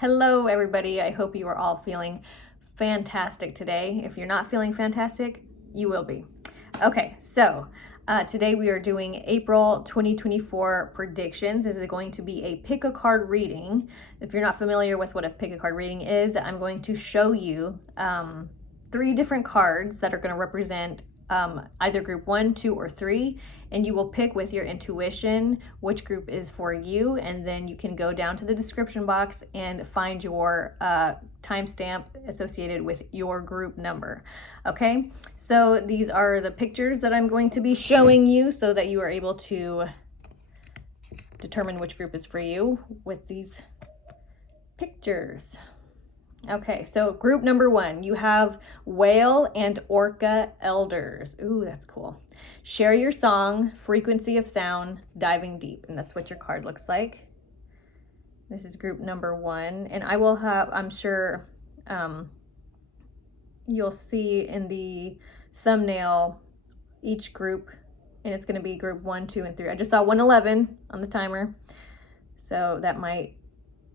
Hello, everybody. I hope you are all feeling fantastic today. If you're not feeling fantastic, you will be. Okay, so today we are doing April 2024 predictions. This is going to be a pick a card reading. If you're not familiar with what a pick a card reading is, I'm going to show you 3 different cards that are going to represent either group 1, 2, or 3, and you will pick with your intuition which group is for you, and then you can go down to the description box and find your timestamp associated with your group number. Okay, so these are the pictures that I'm going to be showing you so that you are able to determine which group is for you with these pictures. Okay, so group number 1, you have Whale and Orca Elders. Ooh, that's cool. Share your song, frequency of sound, diving deep. And that's what your card looks like. This is group number 1. And I will have, I'm sure you'll see in the thumbnail each group. And it's going to be group 1, 2, and 3. I just saw 111 on the timer. So that might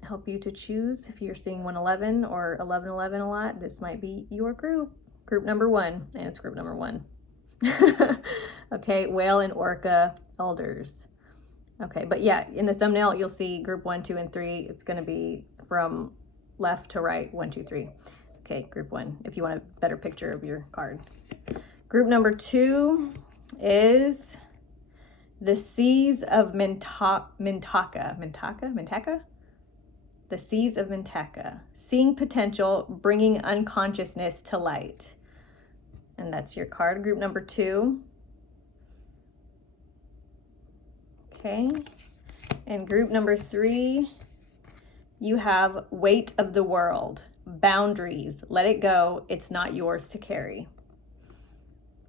help you to choose. If you're seeing 111 or 1111 a lot, this might be your group number 1, and it's group number 1. Okay, Whale and Orca Elders. Okay, but yeah, in the thumbnail you'll see group 1, 2, and 3. It's going to be from left to right, 1, 2, 3. Okay, group 1, if you want a better picture of your card. Group number 2 is the Seas of Mintaka. The Seas of Mintaka, seeing potential, bringing unconsciousness to light. And that's your card, group number 2. Okay, and group number 3, you have Weight of the World, boundaries, let it go, it's not yours to carry.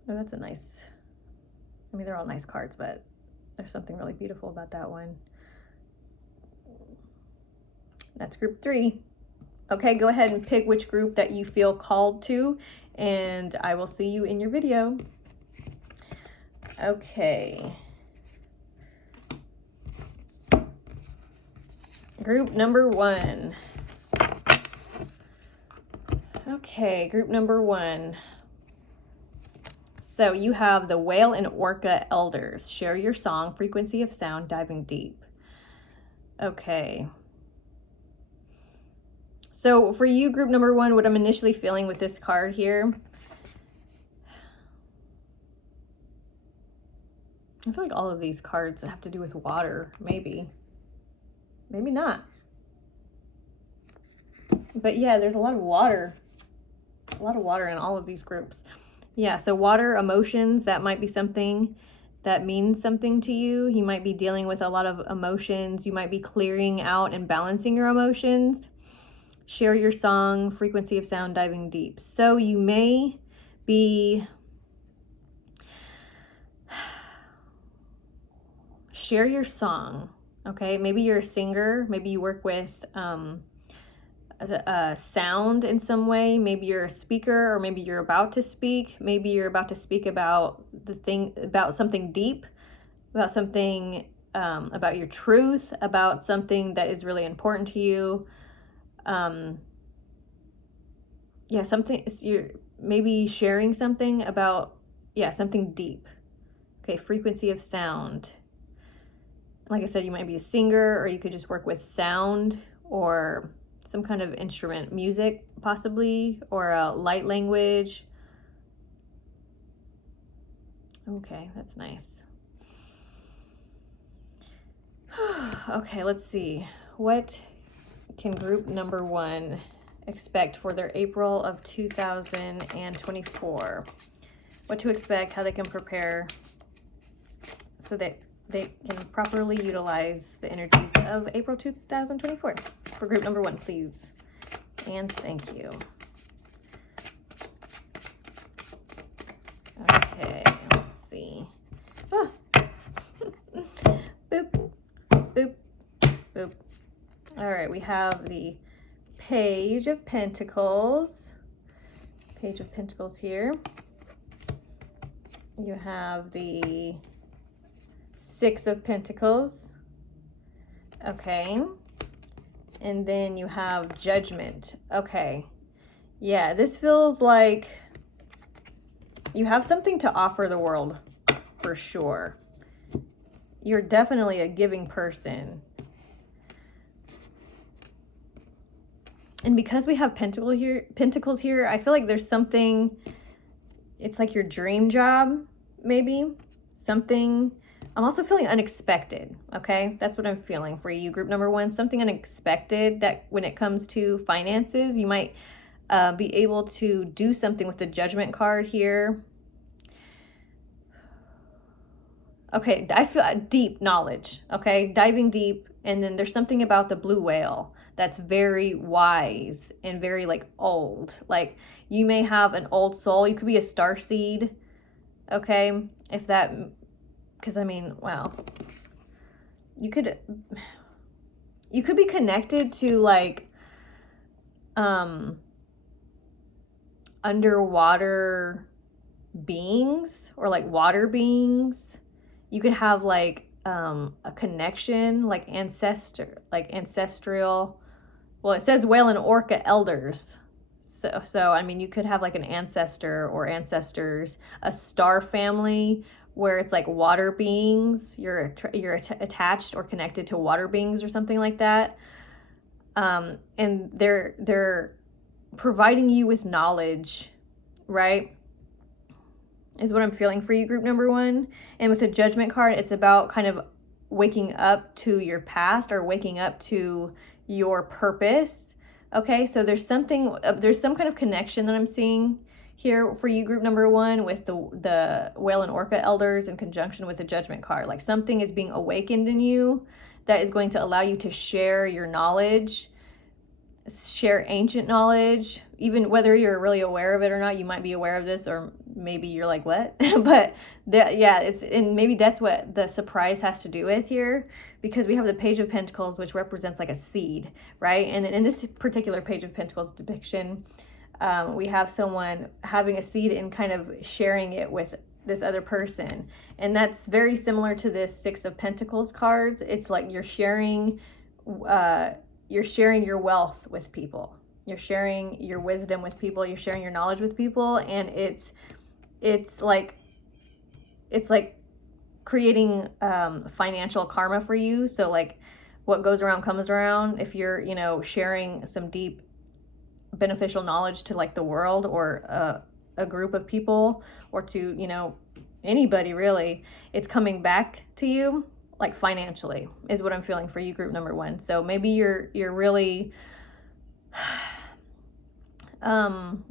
Oh, that's a nice, I mean, they're all nice cards, but there's something really beautiful about that one. That's group 3. Okay, go ahead and pick which group that you feel called to, and I will see you in your video. Okay. Group number 1. Okay, group number 1. So you have the Whale and Orca Elders. Share your song, frequency of sound, diving deep. Okay. So for you, group number 1, what I'm initially feeling with this card here, I feel like all of these cards have to do with water, maybe not. But yeah, there's a lot of water in all of these groups. Yeah, so water, emotions, that might be something that means something to you. You might be dealing with a lot of emotions. You might be clearing out and balancing your emotions. Share your song, frequency of sound, diving deep. So you may be share your song. Okay, maybe you're a singer, maybe you work with sound in some way, maybe you're a speaker, or maybe you're about to speak, maybe you're about to speak about about something deep, about something about your truth, about something that is really important to you. Yeah, something, you're maybe sharing something about, yeah, something deep. Okay, frequency of sound. Like I said, you might be a singer, or you could just work with sound or some kind of instrument, music possibly, or a light language. Okay, that's nice. Okay, let's see. What can group number 1 expect for their April of 2024? What to expect, how they can prepare so that they can properly utilize the energies of April 2024. For group number 1, please. And thank you. Okay, let's see. Ah. Boop, boop, boop. All right, we have the Page of Pentacles. Page of Pentacles here. You have the 6 of Pentacles. Okay. And then you have Judgment. Okay. Yeah, this feels like you have something to offer the world for sure. You're definitely a giving person. And because we have pentacles here, I feel like there's something, it's like your dream job, maybe. Something, I'm also feeling unexpected, okay? That's what I'm feeling for you, group number 1. Something unexpected that when it comes to finances, you might be able to do something with the Judgment card here. Okay, I feel deep knowledge, okay? Diving deep. And then there's something about the blue whale that's very wise and very like old. Like you may have an old soul. You could be a starseed, okay? If that, because I mean, wow. You could be connected to like underwater beings or like water beings. You could have like a connection, like ancestral. Well, it says whale and orca elders. So I mean, you could have like an ancestor or ancestors, a star family where it's like water beings. You're attached or connected to water beings or something like that. And they're providing you with knowledge, right? Is what I'm feeling for you, group number 1. And with the Judgment card, it's about kind of waking up to your past or waking up to your purpose. Okay, so there's some kind of connection that I'm seeing here for you, group number 1, with the whale and orca elders in conjunction with the Judgment card. Like something is being awakened in you that is going to allow you to share your knowledge, share ancient knowledge, even whether you're really aware of it or not. You might be aware of this, or maybe you're like, what? But yeah, and maybe that's what the surprise has to do with here, because we have the Page of Pentacles, which represents like a seed, right? And in this particular Page of Pentacles depiction, we have someone having a seed and kind of sharing it with this other person. And that's very similar to this 6 of Pentacles cards. It's like you're sharing your wealth with people. You're sharing your wisdom with people. You're sharing your knowledge with people. And it's like creating financial karma for you. So like what goes around comes around. If you're, sharing some deep beneficial knowledge to like the world or a group of people, or to, anybody really, it's coming back to you. Like financially is what I'm feeling for you, group number 1. So maybe you're really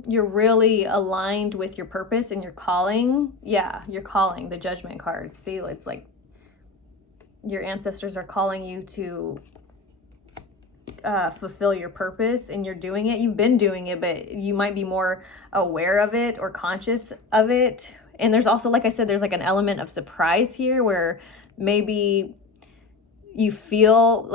you're really aligned with your purpose and your calling. Yeah, your calling, the Judgment card. See, it's like your ancestors are calling you to fulfill your purpose, and you're doing it. You've been doing it, but you might be more aware of it or conscious of it. And there's also, like I said, there's like an element of surprise here where maybe you feel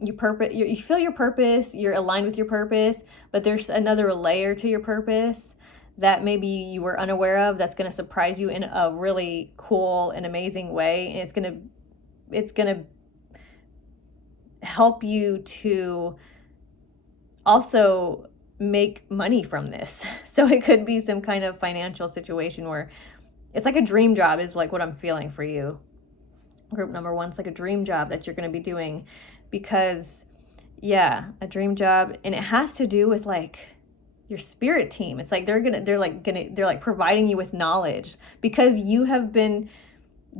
your purpose, you're aligned with your purpose, but there's another layer to your purpose that maybe you were unaware of that's going to surprise you in a really cool and amazing way. And it's going to help you to also make money from this. So it could be some kind of financial situation where it's like a dream job is like what I'm feeling for you. Group number 1, it's like a dream job that you're going to be doing, because yeah, a dream job. And it has to do with like your spirit team. It's like they're providing you with knowledge because you have been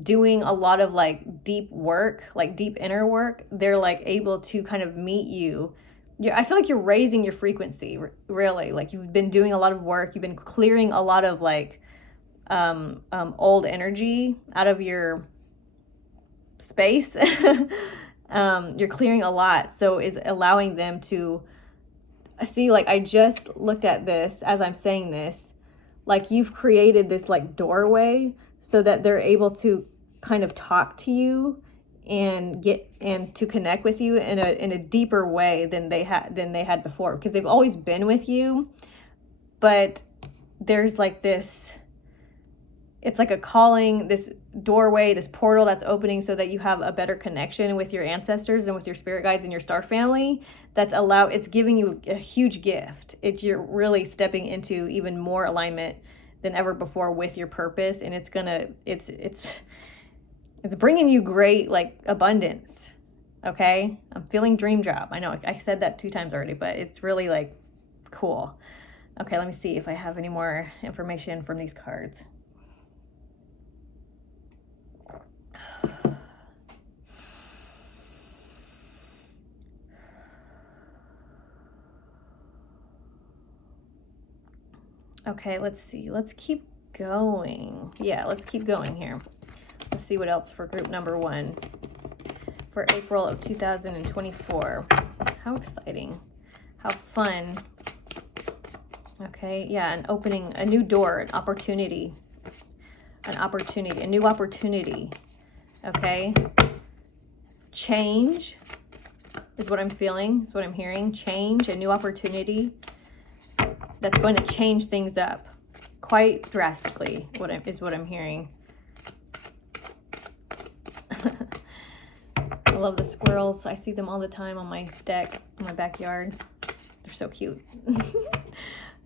doing a lot of like deep work, like deep inner work. They're like able to kind of meet you. I feel like you're raising your frequency, really. Like you've been doing a lot of work. You've been clearing a lot of like old energy out of your space. You're clearing a lot, so is allowing them to see. Like I just looked at this as I'm saying this, like you've created this like doorway so that they're able to kind of talk to you and to connect with you in a deeper way than they had before, because they've always been with you, but there's like this, it's like a calling, this doorway, this portal that's opening so that you have a better connection with your ancestors and with your spirit guides and your star family. It's giving you a huge gift. You're really stepping into even more alignment than ever before with your purpose, and it's bringing you great, like, abundance. Okay, I'm feeling dream job. I know I said that 2 times already, but it's really, like, cool. Okay, let me see if I have any more information from these cards. Okay, let's see. Let's keep going. Yeah, let's keep going here. Let's see what else for group number 1 for April of 2024. How exciting. How fun. Okay, yeah, an opening, a new door, an opportunity, a new opportunity. Okay. Change is what I'm feeling, is what I'm hearing. Change, a new opportunity that's going to change things up quite drastically, is what I'm hearing. I love the squirrels. I see them all the time on my deck, in my backyard. They're so cute.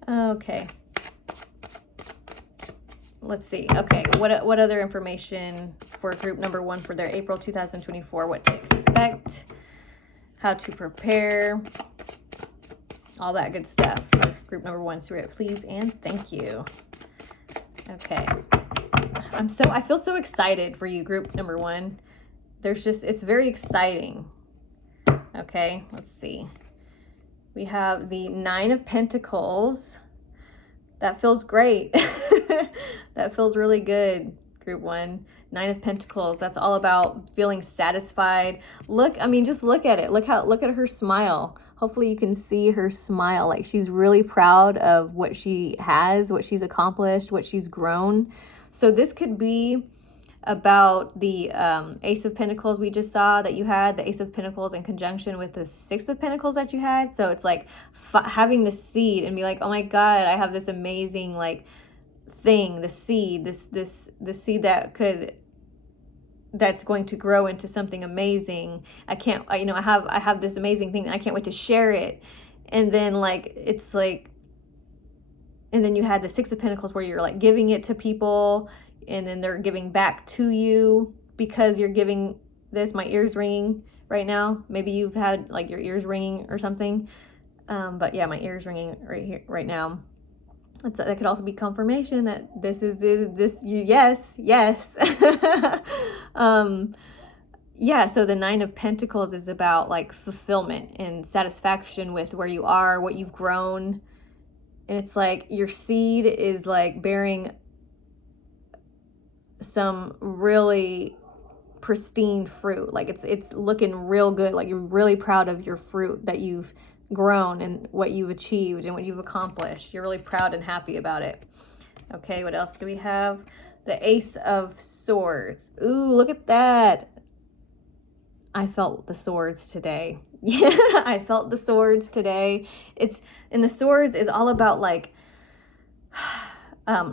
Okay. Let's see. Okay, what other information for group number 1 for their April 2024? What to expect, how to prepare, all that good stuff for group number 1. So please and thank you. Okay. I feel so excited for you, group number 1. It's very exciting. Okay, let's see. We have the 9 of Pentacles. That feels great. That feels really good, group 1. 9 of Pentacles. That's all about feeling satisfied. Just look at it. Look at her smile. Hopefully you can see her smile. Like, she's really proud of what she has, what she's accomplished, what she's grown. So this could be about the Ace of Pentacles we just saw that you had, the Ace of Pentacles in conjunction with the 6 of Pentacles that you had. So it's like having the seed and be like, oh my God, I have this amazing, like, thing, the seed, this seed that's going to grow into something amazing. I have this amazing thing and I can't wait to share it. And then, like, it's like, and then you had the 6 of Pentacles where you're, like, giving it to people, and then they're giving back to you because you're giving this. My ears ringing right now. Maybe you've had, like, your ears ringing or something. But yeah, my ears ringing right here, right now. That could also be confirmation that this. Yes. Yeah, so the 9 of Pentacles is about, like, fulfillment and satisfaction with where you are, what you've grown. And it's like your seed is, like, bearing some really pristine fruit. Like, it's looking real good. Like, you're really proud of your fruit that you've grown and what you've achieved and what you've accomplished. You're really proud and happy about it. Okay, what else do we have? The Ace of Swords. Ooh, look at that. I felt the swords today. Yeah, I felt the swords today. And the swords is all about, like,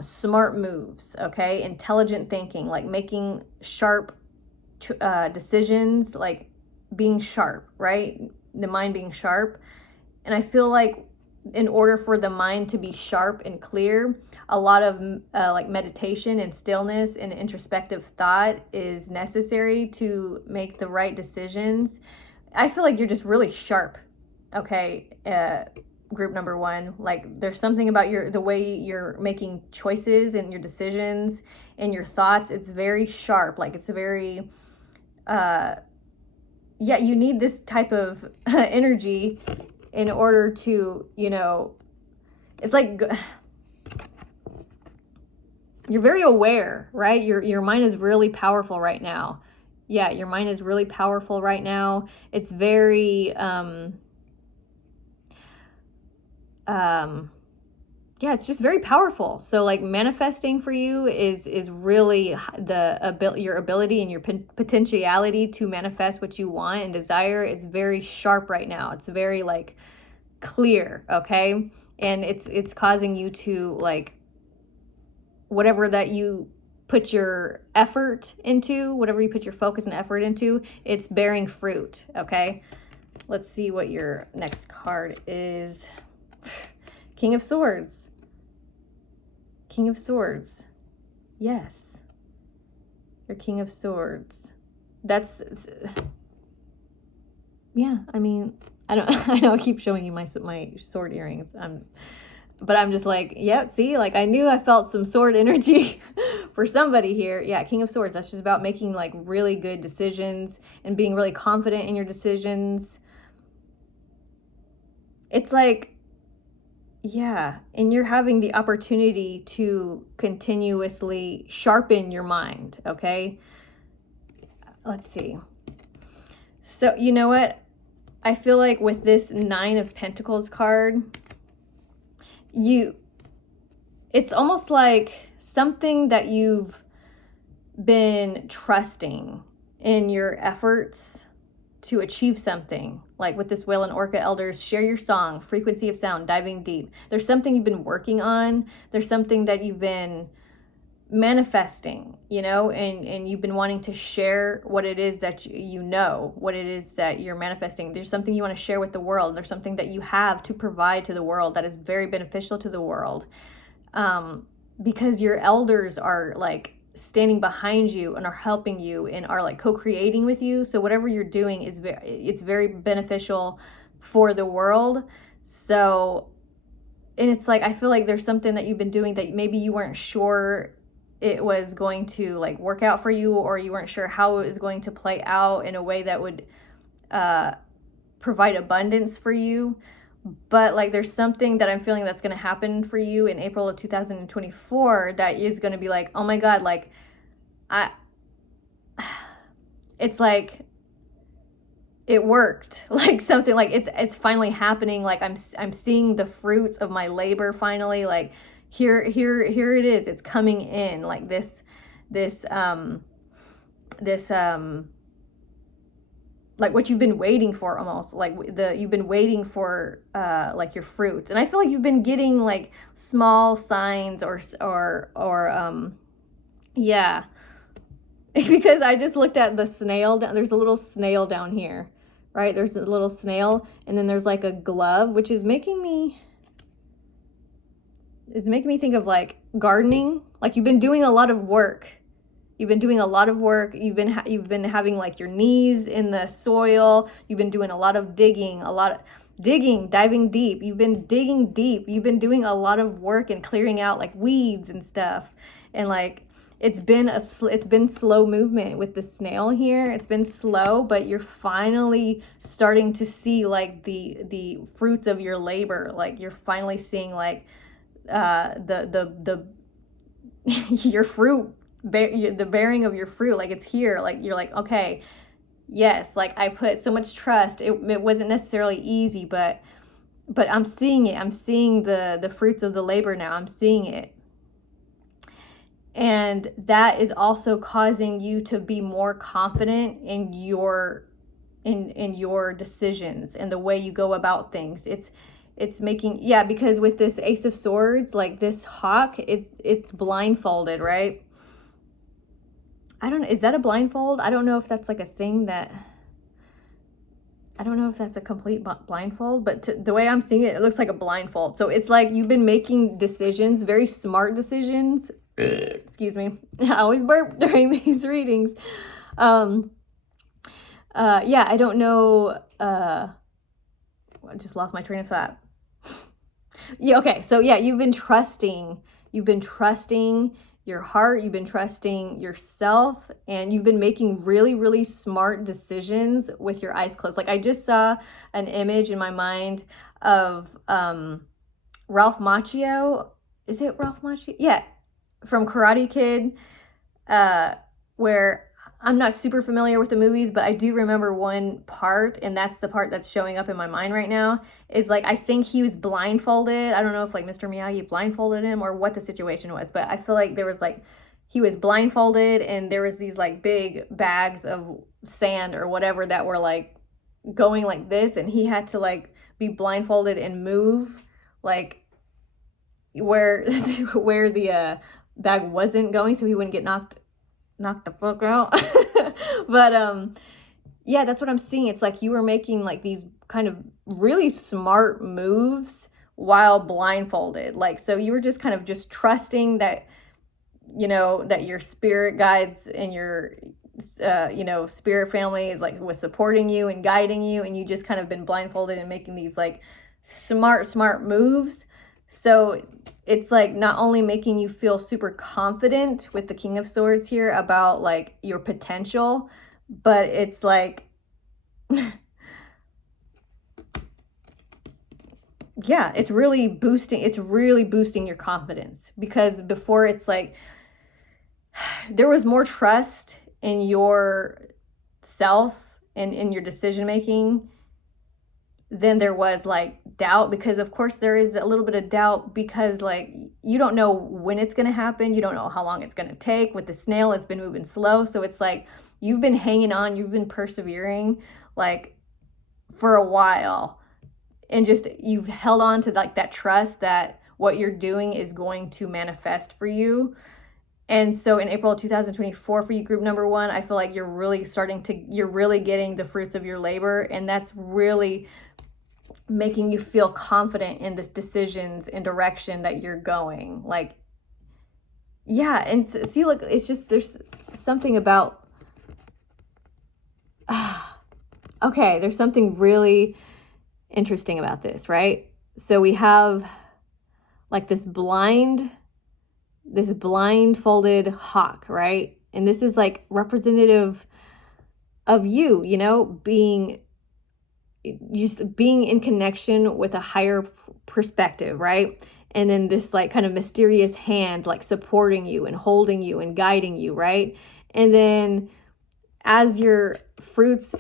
smart moves, okay? Intelligent thinking, like making sharp decisions, like being sharp, right? The mind being sharp. And I feel like in order for the mind to be sharp and clear, a lot of like meditation and stillness and introspective thought is necessary to make the right decisions. I feel like you're just really sharp, okay? Group number 1, like, there's something about the way you're making choices and your decisions and your thoughts. It's very sharp. Like, it's very you need this type of energy in order to, it's like you're very aware, right? Your mind is really powerful right now. Yeah, your mind is really powerful right now. It's very it's just very powerful. So, like, manifesting for you is really your ability and your potentiality to manifest what you want and desire. It's very sharp right now. It's very, like, clear, okay? And it's causing you to, like, whatever that you put your effort into, whatever you put your focus and effort into, it's bearing fruit, okay? Let's see what your next card is. King of Swords. King of Swords. Yes. Your King of Swords. That's, yeah, I mean, I know I keep showing you my sword earrings. But I'm just like, yeah, see, like I knew I felt some sword energy for somebody here. Yeah, King of Swords. That's just about making like really good decisions and being really confident in your decisions. It's like, yeah, and you're having the opportunity to continuously sharpen your mind, okay? Let's see. So, you know what? I feel like with this 9 of Pentacles card, it's almost like something that you've been trusting in your efforts to achieve something. Like with this Whale and Orca elders, share your song, frequency of sound, diving deep. There's something you've been working on. There's something that you've been manifesting, you know, and you've been wanting to share what it is that you know, what it is that you're manifesting. There's something you want to share with the world. There's something that you have to provide to the world that is very beneficial to the world, because your elders are like standing behind you and are helping you and are like co-creating with you. So whatever you're doing is it's very beneficial for the world. So, and it's like I feel like there's something that you've been doing that maybe you weren't sure it was going to like work out for you, or you weren't sure how it was going to play out in a way that would provide abundance for you. But like there's something that I'm feeling that's going to happen for you in April of 2024 that is going to be like, oh my God, like it's like it worked, like something like it's finally happening. Like I'm seeing the fruits of my labor finally. Like here it is. It's coming in like this like what you've been waiting for, almost like you've been waiting for like your fruits. And I feel like you've been getting like small signs or yeah, because I just looked at the snail. There's a little snail down here, right? There's a little snail, and then there's like a glove, which is making me think of like gardening. Like you've been doing a lot of work. You've been doing a lot of work. You've been having like your knees in the soil. You've been doing a lot of digging, diving deep. You've been digging deep. You've been doing a lot of work and clearing out like weeds and stuff. And like it's been slow movement with the snail here. It's been slow, but you're finally starting to see like the fruits of your labor. Like you're finally seeing like the your fruit, the bearing of your fruit. Like it's here. Like you're like, okay, yes, like I put so much trust. It wasn't necessarily easy, but I'm seeing it. I'm seeing the fruits of the labor now. I'm seeing it. And that is also causing you to be more confident in your decisions and the way you go about things. It's making, yeah, because with this Ace of Swords, like this hawk, it's blindfolded, right? I don't know, is that a blindfold? I don't know if that's like a thing that, I don't know if that's a complete blindfold, but the way I'm seeing it, it looks like a blindfold. So it's like you've been making decisions, very smart decisions. Excuse me. I always burp during these readings. Yeah, I don't know. I just lost my train of thought. Yeah, okay. So yeah, you've been trusting your heart, you've been trusting yourself, and you've been making really, really smart decisions with your eyes closed. Like I just saw an image in my mind of Ralph Macchio. Is it Ralph Macchio? Yeah, from Karate Kid, where I'm not super familiar with the movies, but I do remember one part, and that's the part that's showing up in my mind right now, is like I think he was blindfolded. I don't know if like Mr. Miyagi blindfolded him or what the situation was, but I feel like there was like he was blindfolded and there was these like big bags of sand or whatever that were like going like this, and he had to like be blindfolded and move like where bag wasn't going, so he wouldn't get knocked the fuck out. But yeah, that's what I'm seeing. It's like you were making like these kind of really smart moves while blindfolded. Like, so you were just kind of just trusting that, you know, that your spirit guides and your you know, spirit family is like was supporting you and guiding you, and you just kind of been blindfolded and making these like smart moves. So it's like not only making you feel super confident with the King of Swords here about like your potential, but it's like yeah, it's really boosting your confidence, because before it's like there was more trust in your self and in your decision making than there was like doubt, because of course there is a little bit of doubt, because like you don't know when it's going to happen, you don't know how long it's going to take. With the snail, it's been moving slow, so it's like you've been hanging on, you've been persevering like for a while, and just you've held on to like that trust that what you're doing is going to manifest for you. And so in April 2024 for you, group number 1, I feel like you're really getting the fruits of your labor, and that's really making you feel confident in the decisions and direction that you're going. Like, yeah, and see, look, it's just, there's something about, okay, there's something really interesting about this, right? So we have like this blindfolded hawk, right? And this is like representative of you, you know, being in connection with a higher perspective, right? And then this like kind of mysterious hand like supporting you and holding you and guiding you, right? And then as your fruits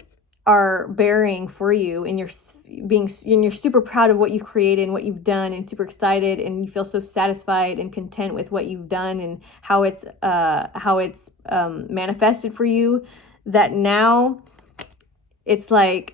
are bearing for you, and you're super proud of what you've created and what you've done, and super excited, and you feel so satisfied and content with what you've done and how it's manifested for you, that now it's like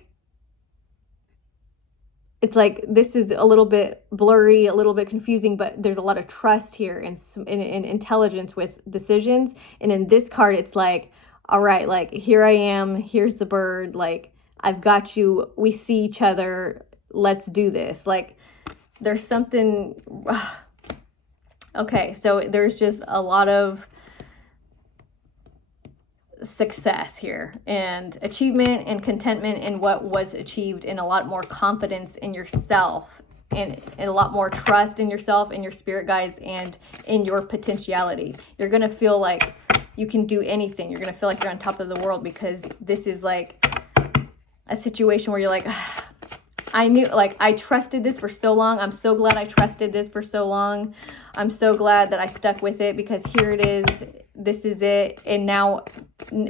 this is a little bit blurry, a little bit confusing, but there's a lot of trust here and intelligence with decisions. And in this card, it's like, all right, like, here I am, here's the bird, like, I've got you, we see each other, let's do this. Like, there's something, okay, so there's just a lot of success here and achievement and contentment in what was achieved, and a lot more confidence in yourself, and a lot more trust in yourself and your spirit guides and in your potentiality. You're going to feel like you can do anything. You're going to feel like you're on top of the world, because this is like a situation where you're like, I knew, like, I trusted this for so long. I'm so glad I trusted this for so long. I'm so glad that I stuck with it, because here it is. This is it. And now,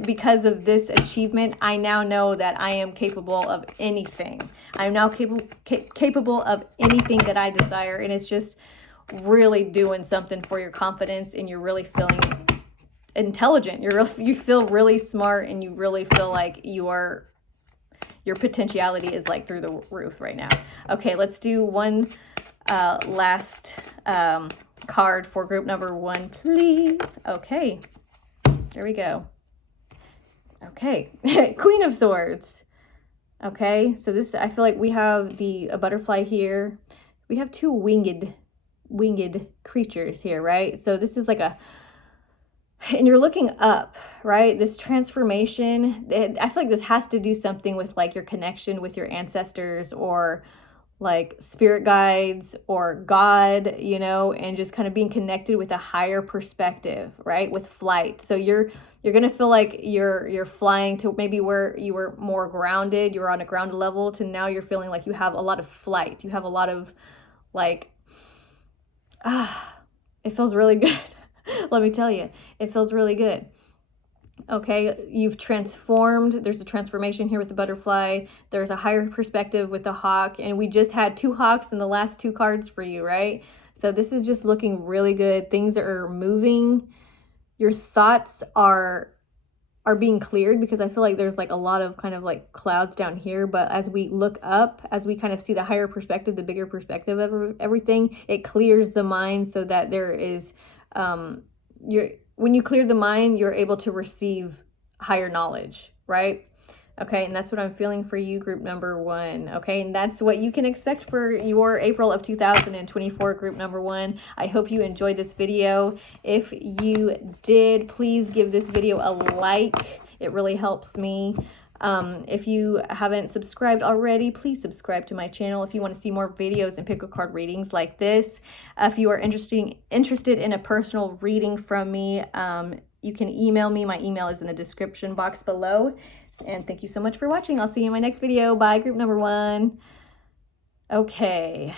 because of this achievement, I now know that I am capable of anything. I'm now capable of anything that I desire. And it's just really doing something for your confidence, and you're really feeling intelligent. You feel really smart, and you really feel like your potentiality is like through the roof right now. Okay, let's do one last card for group number 1, please. Okay, there we go. Okay, Queen of Swords. Okay, so this, I feel like we have a butterfly here. We have 2 winged creatures here, right? So this is like and you're looking up, right? This transformation, I feel like this has to do something with like your connection with your ancestors, or like spirit guides, or God, you know, and just kind of being connected with a higher perspective, right? With flight. So you're going to feel like you're flying to maybe where you were more grounded, you were on a grounded level, to now you're feeling like you have a lot of flight. You have a lot of like, it feels really good. Let me tell you, it feels really good. Okay, you've transformed. There's a transformation here with the butterfly. There's a higher perspective with the hawk. And we just had 2 hawks in the last 2 cards for you, right? So this is just looking really good. Things are moving. Your thoughts are being cleared, because I feel like there's like a lot of kind of like clouds down here. But as we look up, as we kind of see the higher perspective, the bigger perspective of everything, it clears the mind, so that there is when you clear the mind, you're able to receive higher knowledge, right? Okay, and that's what I'm feeling for you, group number 1. Okay, and that's what you can expect for your April of 2024, group number 1. I hope you enjoyed this video. If you did, please give this video a like. It really helps me. If you haven't subscribed already, please subscribe to my channel if you want to see more videos and pick a card readings like this. If you are interested in a personal reading from me, you can email me. My email is in the description box below. And thank you so much for watching. I'll see you in my next video. Bye, group number 1. Okay.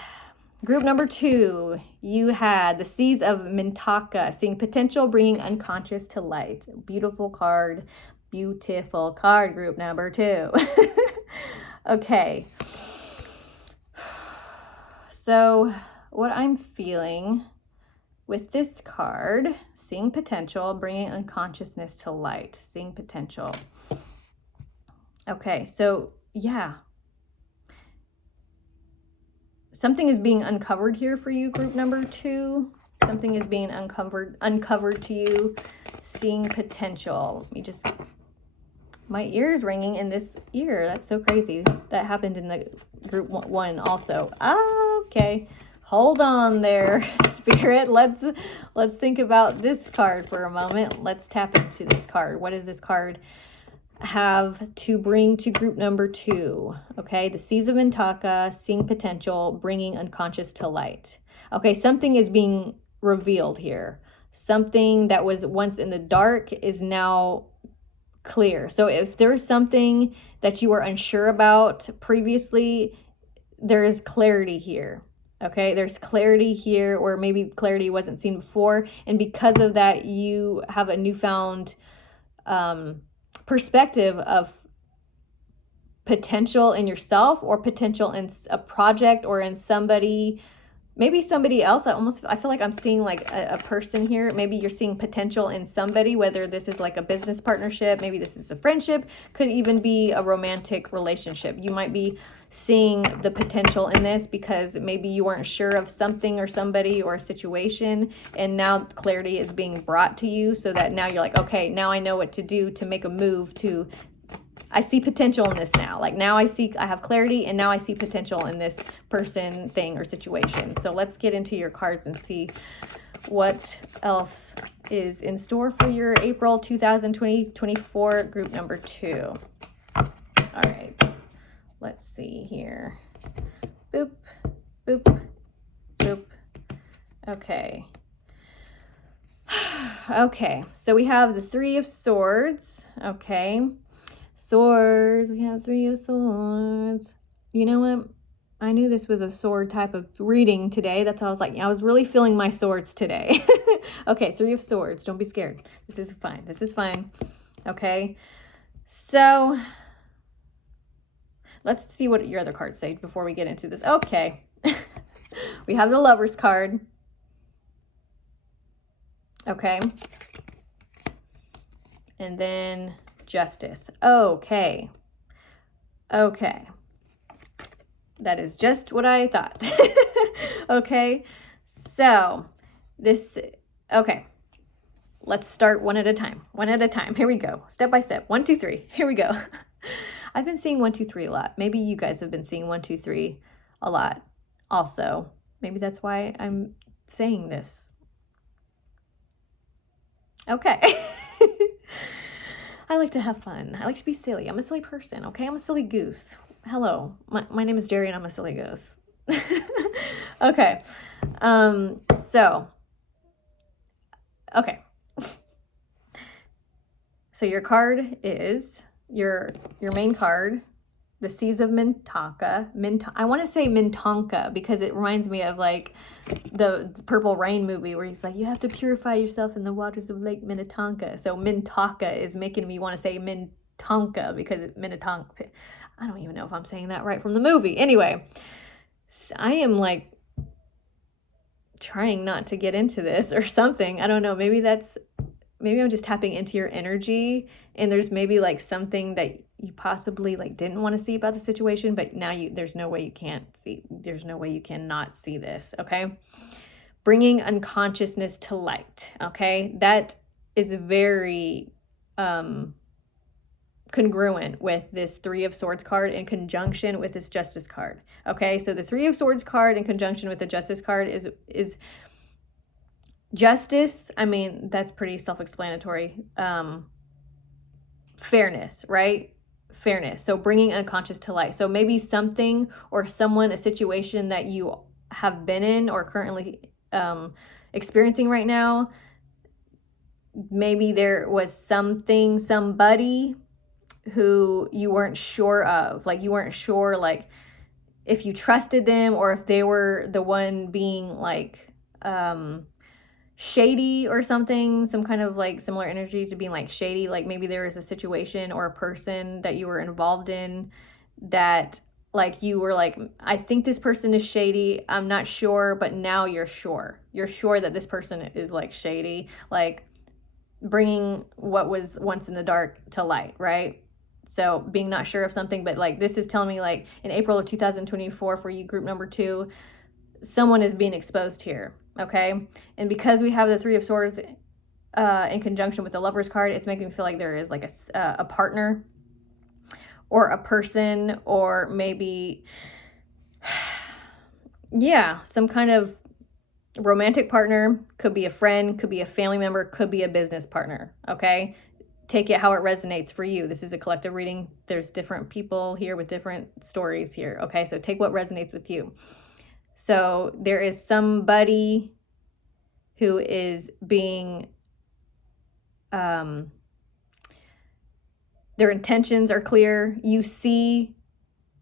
Group number 2, you had the Seas of Mintaka, seeing potential, bringing unconscious to light. Beautiful card. Beautiful card, group number 2. Okay. So what I'm feeling with this card, seeing potential, bringing unconsciousness to light. Seeing potential. Okay, so yeah. Something is being uncovered here for you, group number 2. Something is being uncovered to you. Seeing potential. Let me just, my ear's ringing in this ear. That's so crazy. That happened in the group 1 also. Okay. Hold on there, Spirit. Let's think about this card for a moment. Let's tap into this card. What does this card have to bring to group number 2? Okay, the Seas of Mintaka, seeing potential, bringing unconscious to light. Okay, something is being revealed here. Something that was once in the dark is now clear. So if there's something that you were unsure about previously, there is clarity here. Okay, there's clarity here, or maybe clarity wasn't seen before, and because of that, you have a newfound perspective of potential in yourself, or potential in a project, or in somebody, maybe somebody else. I feel like I'm seeing like a person here. Maybe you're seeing potential in somebody, whether this is like a business partnership, maybe this is a friendship, could even be a romantic relationship. You might be seeing the potential in this because maybe you weren't sure of something or somebody or a situation, and now clarity is being brought to you, so that now you're like, okay, now I know what to do to make a move to, I see potential in this now. Like now I have clarity, and now I see potential in this person, thing, or situation. So let's get into your cards and see what else is in store for your April 2024 group number 2. All right. Let's see here. Boop, boop, boop. Okay. Okay, so we have the 3 of Swords. Okay. Swords. We have 3 of Swords. You know what? I knew this was a sword type of reading today. That's why I was like, I was really feeling my swords today. Okay, 3 of Swords. Don't be scared. This is fine. This is fine. Okay. So let's see what your other cards say before we get into this. Okay. We have the Lover's card. Okay. And then Justice. Okay. Okay. That is just what I thought. Okay. So this, okay. Let's start one at a time. One at a time. Here we go. Step by step. 1, 2, 3. Here we go. I've been seeing 1, 2, 3 a lot. Maybe you guys have been seeing 1, 2, 3 a lot also. Maybe that's why I'm saying this. Okay. I like to have fun. I like to be silly. I'm a silly person, okay? I'm a silly goose. Hello. My name is Jerry, and I'm a silly goose. Okay. Okay. So your card is your main card, the Seas of Mintaka. I want to say Mintonka because it reminds me of like the Purple Rain movie where he's like, you have to purify yourself in the waters of Lake Minnetonka. So Mintaka is making me want to say Mintonka because it Minnetonka. I don't even know if I'm saying that right from the movie. Anyway, I am like trying not to get into this or something. I don't know. Maybe I'm just tapping into your energy, and there's maybe like something that you possibly like didn't want to see about the situation, but now there's no way you can't see. There's no way you cannot see this. Okay. bringing unconsciousness to light. Okay, that is very congruent with this Three of Swords card in conjunction with this Justice card. Okay, so the Three of Swords card in conjunction with the Justice card is justice. I mean, that's pretty self-explanatory. Fairness, right? Fairness. So bringing unconscious to light. So maybe something or someone, a situation that you have been in or currently experiencing right now, maybe there was somebody who you weren't sure of. Like you weren't sure like if you trusted them or if they were the one being like shady or something, some kind of like similar energy to being like shady. Like maybe there was a situation or a person that you were involved in that like you were like, I think this person is shady, I'm not sure, but now you're sure that this person is like shady, like bringing what was once in the dark to light, right? So being not sure of something, but like this is telling me like in April of 2024 for you, group number 2, someone is being exposed here. Okay, and because we have the Three of Swords in conjunction with the Lovers card, it's making me feel like there is like a partner or a person, or maybe yeah, some kind of romantic partner. Could be a friend, could be a family member, could be a business partner. Okay, take it how it resonates for you. This is a collective reading. There's different people here with different stories here. Okay, so take what resonates with you. So there is somebody who is being, their intentions are clear. You're seeing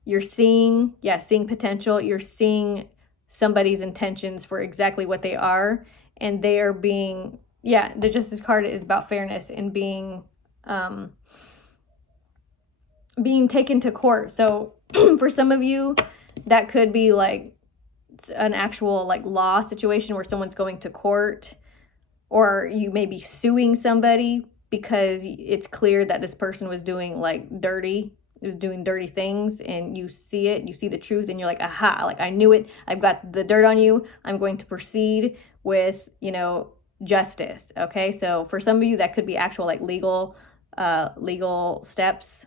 potential. You're seeing somebody's intentions for exactly what they are. And they are being, the Justice card is about fairness and being taken to court. So for some of you, that could be like an actual like law situation where someone's going to court, or you may be suing somebody because it's clear that this person was doing like dirty things, and you see it, you see the truth, and you're like, aha, like I knew it, I've got the dirt on you, I'm going to proceed with, justice. Okay, so for some of you that could be actual like legal steps.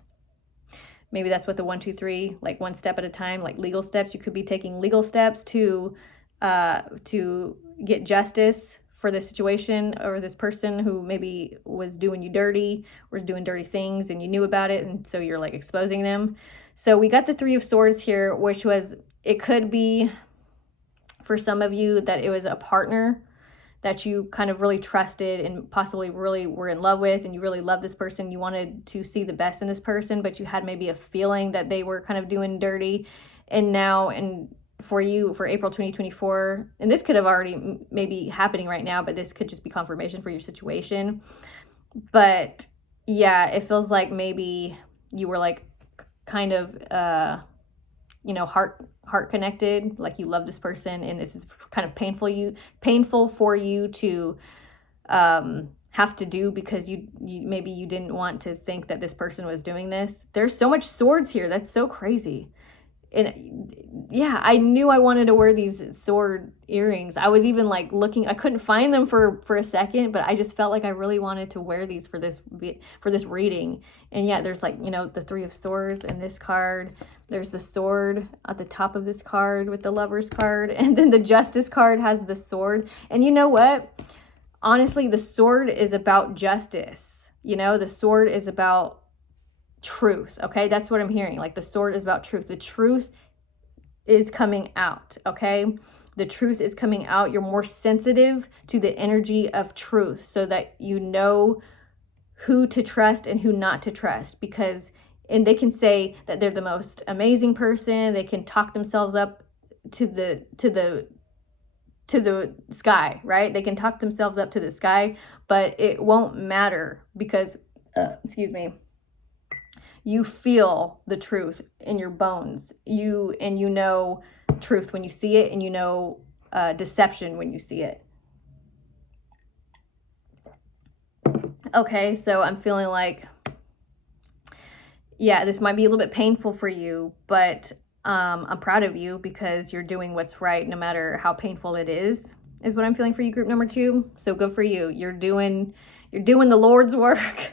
Maybe that's what the 1, 2, 3, like one step at a time, like legal steps. You could be taking legal steps to get justice for this situation or this person who maybe was doing you dirty, was doing dirty things, and you knew about it, and so you're like exposing them. So we got the Three of Swords here, which was, it could be for some of you that it was a partner that you kind of really trusted and possibly really were in love with, and you really love this person. You wanted to see the best in this person, but you had maybe a feeling that they were kind of doing dirty. And now, and for you, for April 2024, and this could have already maybe happening right now, but this could just be confirmation for your situation. But yeah, it feels like maybe you were like kind of, heart connected, like you love this person, and this is kind of painful for you to have to do, because you maybe you didn't want to think that this person was doing this. There's so much swords here. That's so crazy. And yeah, I knew I wanted to wear these sword earrings. I was even like looking, I couldn't find them for a second, but I just felt like I really wanted to wear these for this reading. And yeah, there's like, the Three of Swords in this card. There's the sword at the top of this card with the Lovers card. And then the Justice card has the sword. And you know what? Honestly, the sword is about justice. The sword is about truth. Okay, that's what I'm hearing. Like the sword is about truth. The truth is coming out. Okay, the truth is coming out. You're more sensitive to the energy of truth, so that you know who to trust and who not to trust. And they can say that they're the most amazing person. They can talk themselves up to the sky, right? They can talk themselves up to the sky, but it won't matter because you feel the truth in your bones. You know truth when you see it, and you know deception when you see it. Okay, so I'm feeling like, yeah, this might be a little bit painful for you, but I'm proud of you because you're doing what's right no matter how painful it is. is what I'm feeling for you, group number 2. So good for you. You're doing the Lord's work.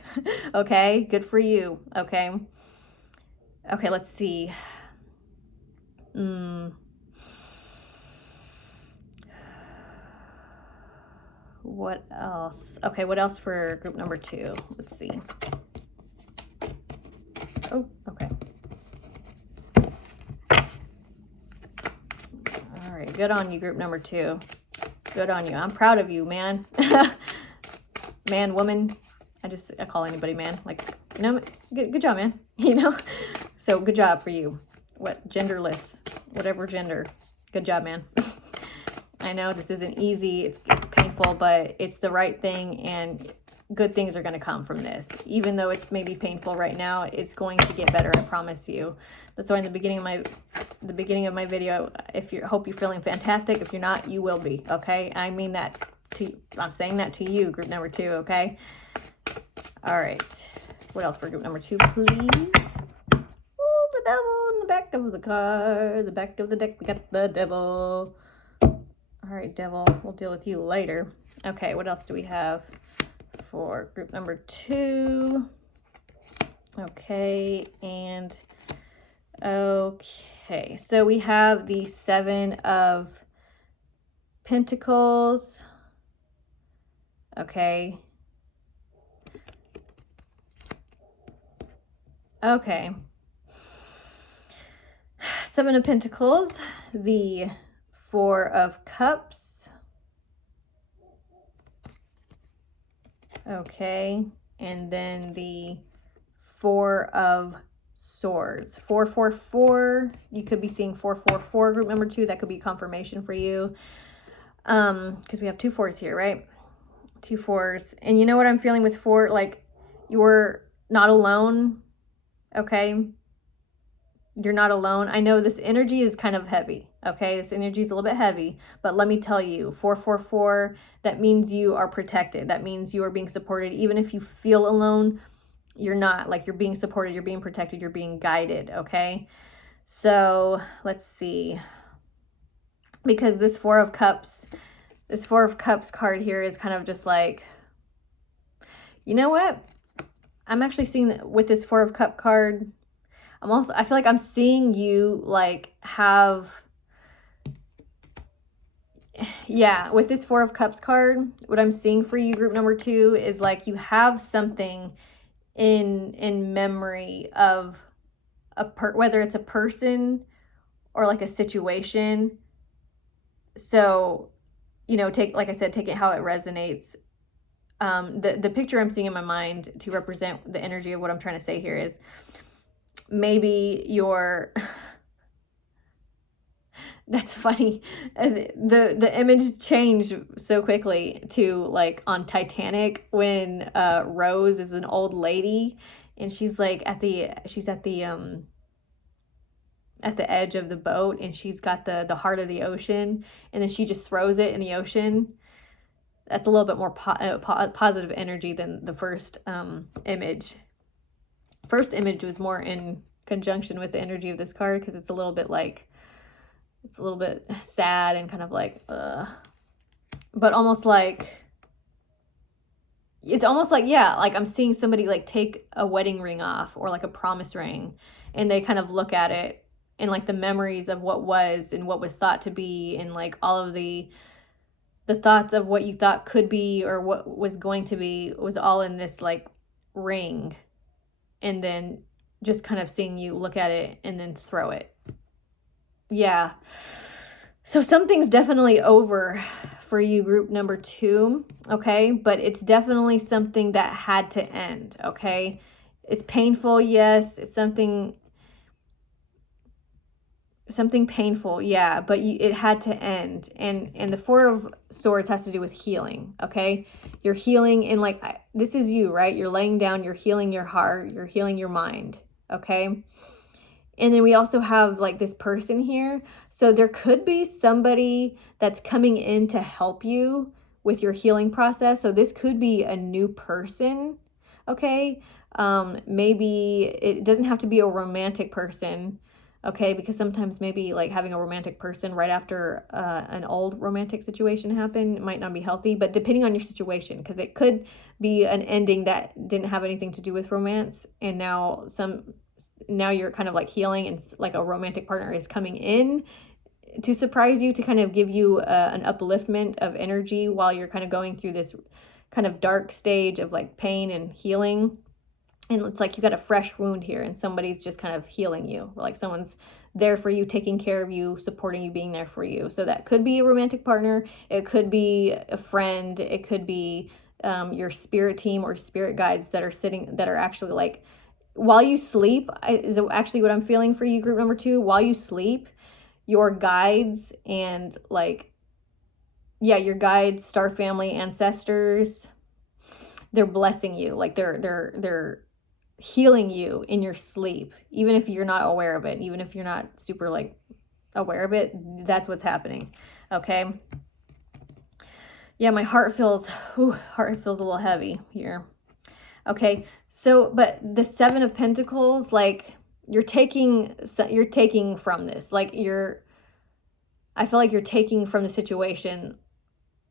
Okay, good for you. Okay. Okay, let's see. What else? Okay, what else for group number 2? Let's see. Oh, okay. All right, good on you, group number 2. Good on you. I'm proud of you, man. Man, woman. I call anybody man. Like, you know, good job, man. You know? So good job for you. What, genderless, whatever gender. Good job, man. I know this isn't easy. It's painful, but it's the right thing, and good things are going to come from this. Even though it's maybe painful right now, it's going to get better. I promise you. That's why in the beginning of my video, hope you're feeling fantastic. If you're not, you will be. Okay, I mean that I'm saying that to you, group number 2. Okay. All right. What else for group number 2, please? Oh, the devil in the back of the car, the back of the deck. We got the devil. All right, devil. We'll deal with you later. Okay. What else do we have for group number 2? Okay, and okay, so we have the 7 of Pentacles. Okay. Okay. 7 of Pentacles, the 4 of Cups. Okay, and then the 4 of Swords. 444. You could be seeing 444, group number 2. That could be confirmation for you. Because we have 2 4s here, right? 2 4s. And you know what I'm feeling with 4? Like, you're not alone. Okay? You're not alone. I know this energy is kind of heavy. Okay? This energy is a little bit heavy. But let me tell you, 444, that means you are protected. That means you are being supported. Even if you feel alone, you're not. Like, you're being supported, you're being protected, you're being guided, okay? So, let's see. Because this 4 of Cups card here is kind of just like, you know what? I'm actually seeing that with this 4 of Cup card, I feel like I'm seeing you like have, yeah, with this 4 of Cups card, what I'm seeing for you, group number 2, is like you have something in memory of whether it's a person or like a situation. So, you know, like I said, take it how it resonates. The picture I'm seeing in my mind to represent the energy of what I'm trying to say here is maybe you're that's funny. The image changed so quickly to like on Titanic when Rose is an old lady and she's like at the edge of the boat and she's got the heart of the ocean and then she just throws it in the ocean. That's a little bit more positive energy than the first image. First image was more in conjunction with the energy of this card because it's a little bit like, it's a little bit sad and kind of like, but almost like, it's almost like, yeah, like I'm seeing somebody like take a wedding ring off or like a promise ring and they kind of look at it and like the memories of what was and what was thought to be and like all of the thoughts of what you thought could be or what was going to be was all in this like ring. And then just kind of seeing you look at it and then throw it. Yeah. So something's definitely over for you, group number 2, okay? But it's definitely something that had to end, okay? It's painful, yes. It's something painful, yeah, but it had to end. And the 4 of Swords has to do with healing, okay? You're healing and like, this is you, right? You're laying down, you're healing your heart, you're healing your mind, okay? And then we also have like this person here. So there could be somebody that's coming in to help you with your healing process. So this could be a new person, okay? Maybe it doesn't have to be a romantic person, okay? Because sometimes maybe like having a romantic person right after an old romantic situation happened might not be healthy, but depending on your situation, because it could be an ending that didn't have anything to do with romance, and now you're kind of like healing, and like a romantic partner is coming in to surprise you, to kind of give you an upliftment of energy while you're kind of going through this kind of dark stage of like pain and healing. And it's like you got a fresh wound here, and somebody's just kind of healing you. Like someone's there for you, taking care of you, supporting you, being there for you. So that could be a romantic partner. It could be a friend. It could be your spirit team or spirit guides that are actually like, while you sleep, is actually what I'm feeling for you, group number 2. While you sleep, your guides and like, yeah, your guides, star family, ancestors, they're blessing you. Like they're healing you in your sleep, even if you're not aware of it, even if you're not super like aware of it. That's what's happening. Okay. Yeah, my heart feels a little heavy here. Okay. So, but the 7 of Pentacles, like you're taking from this, like I feel like you're taking from the situation.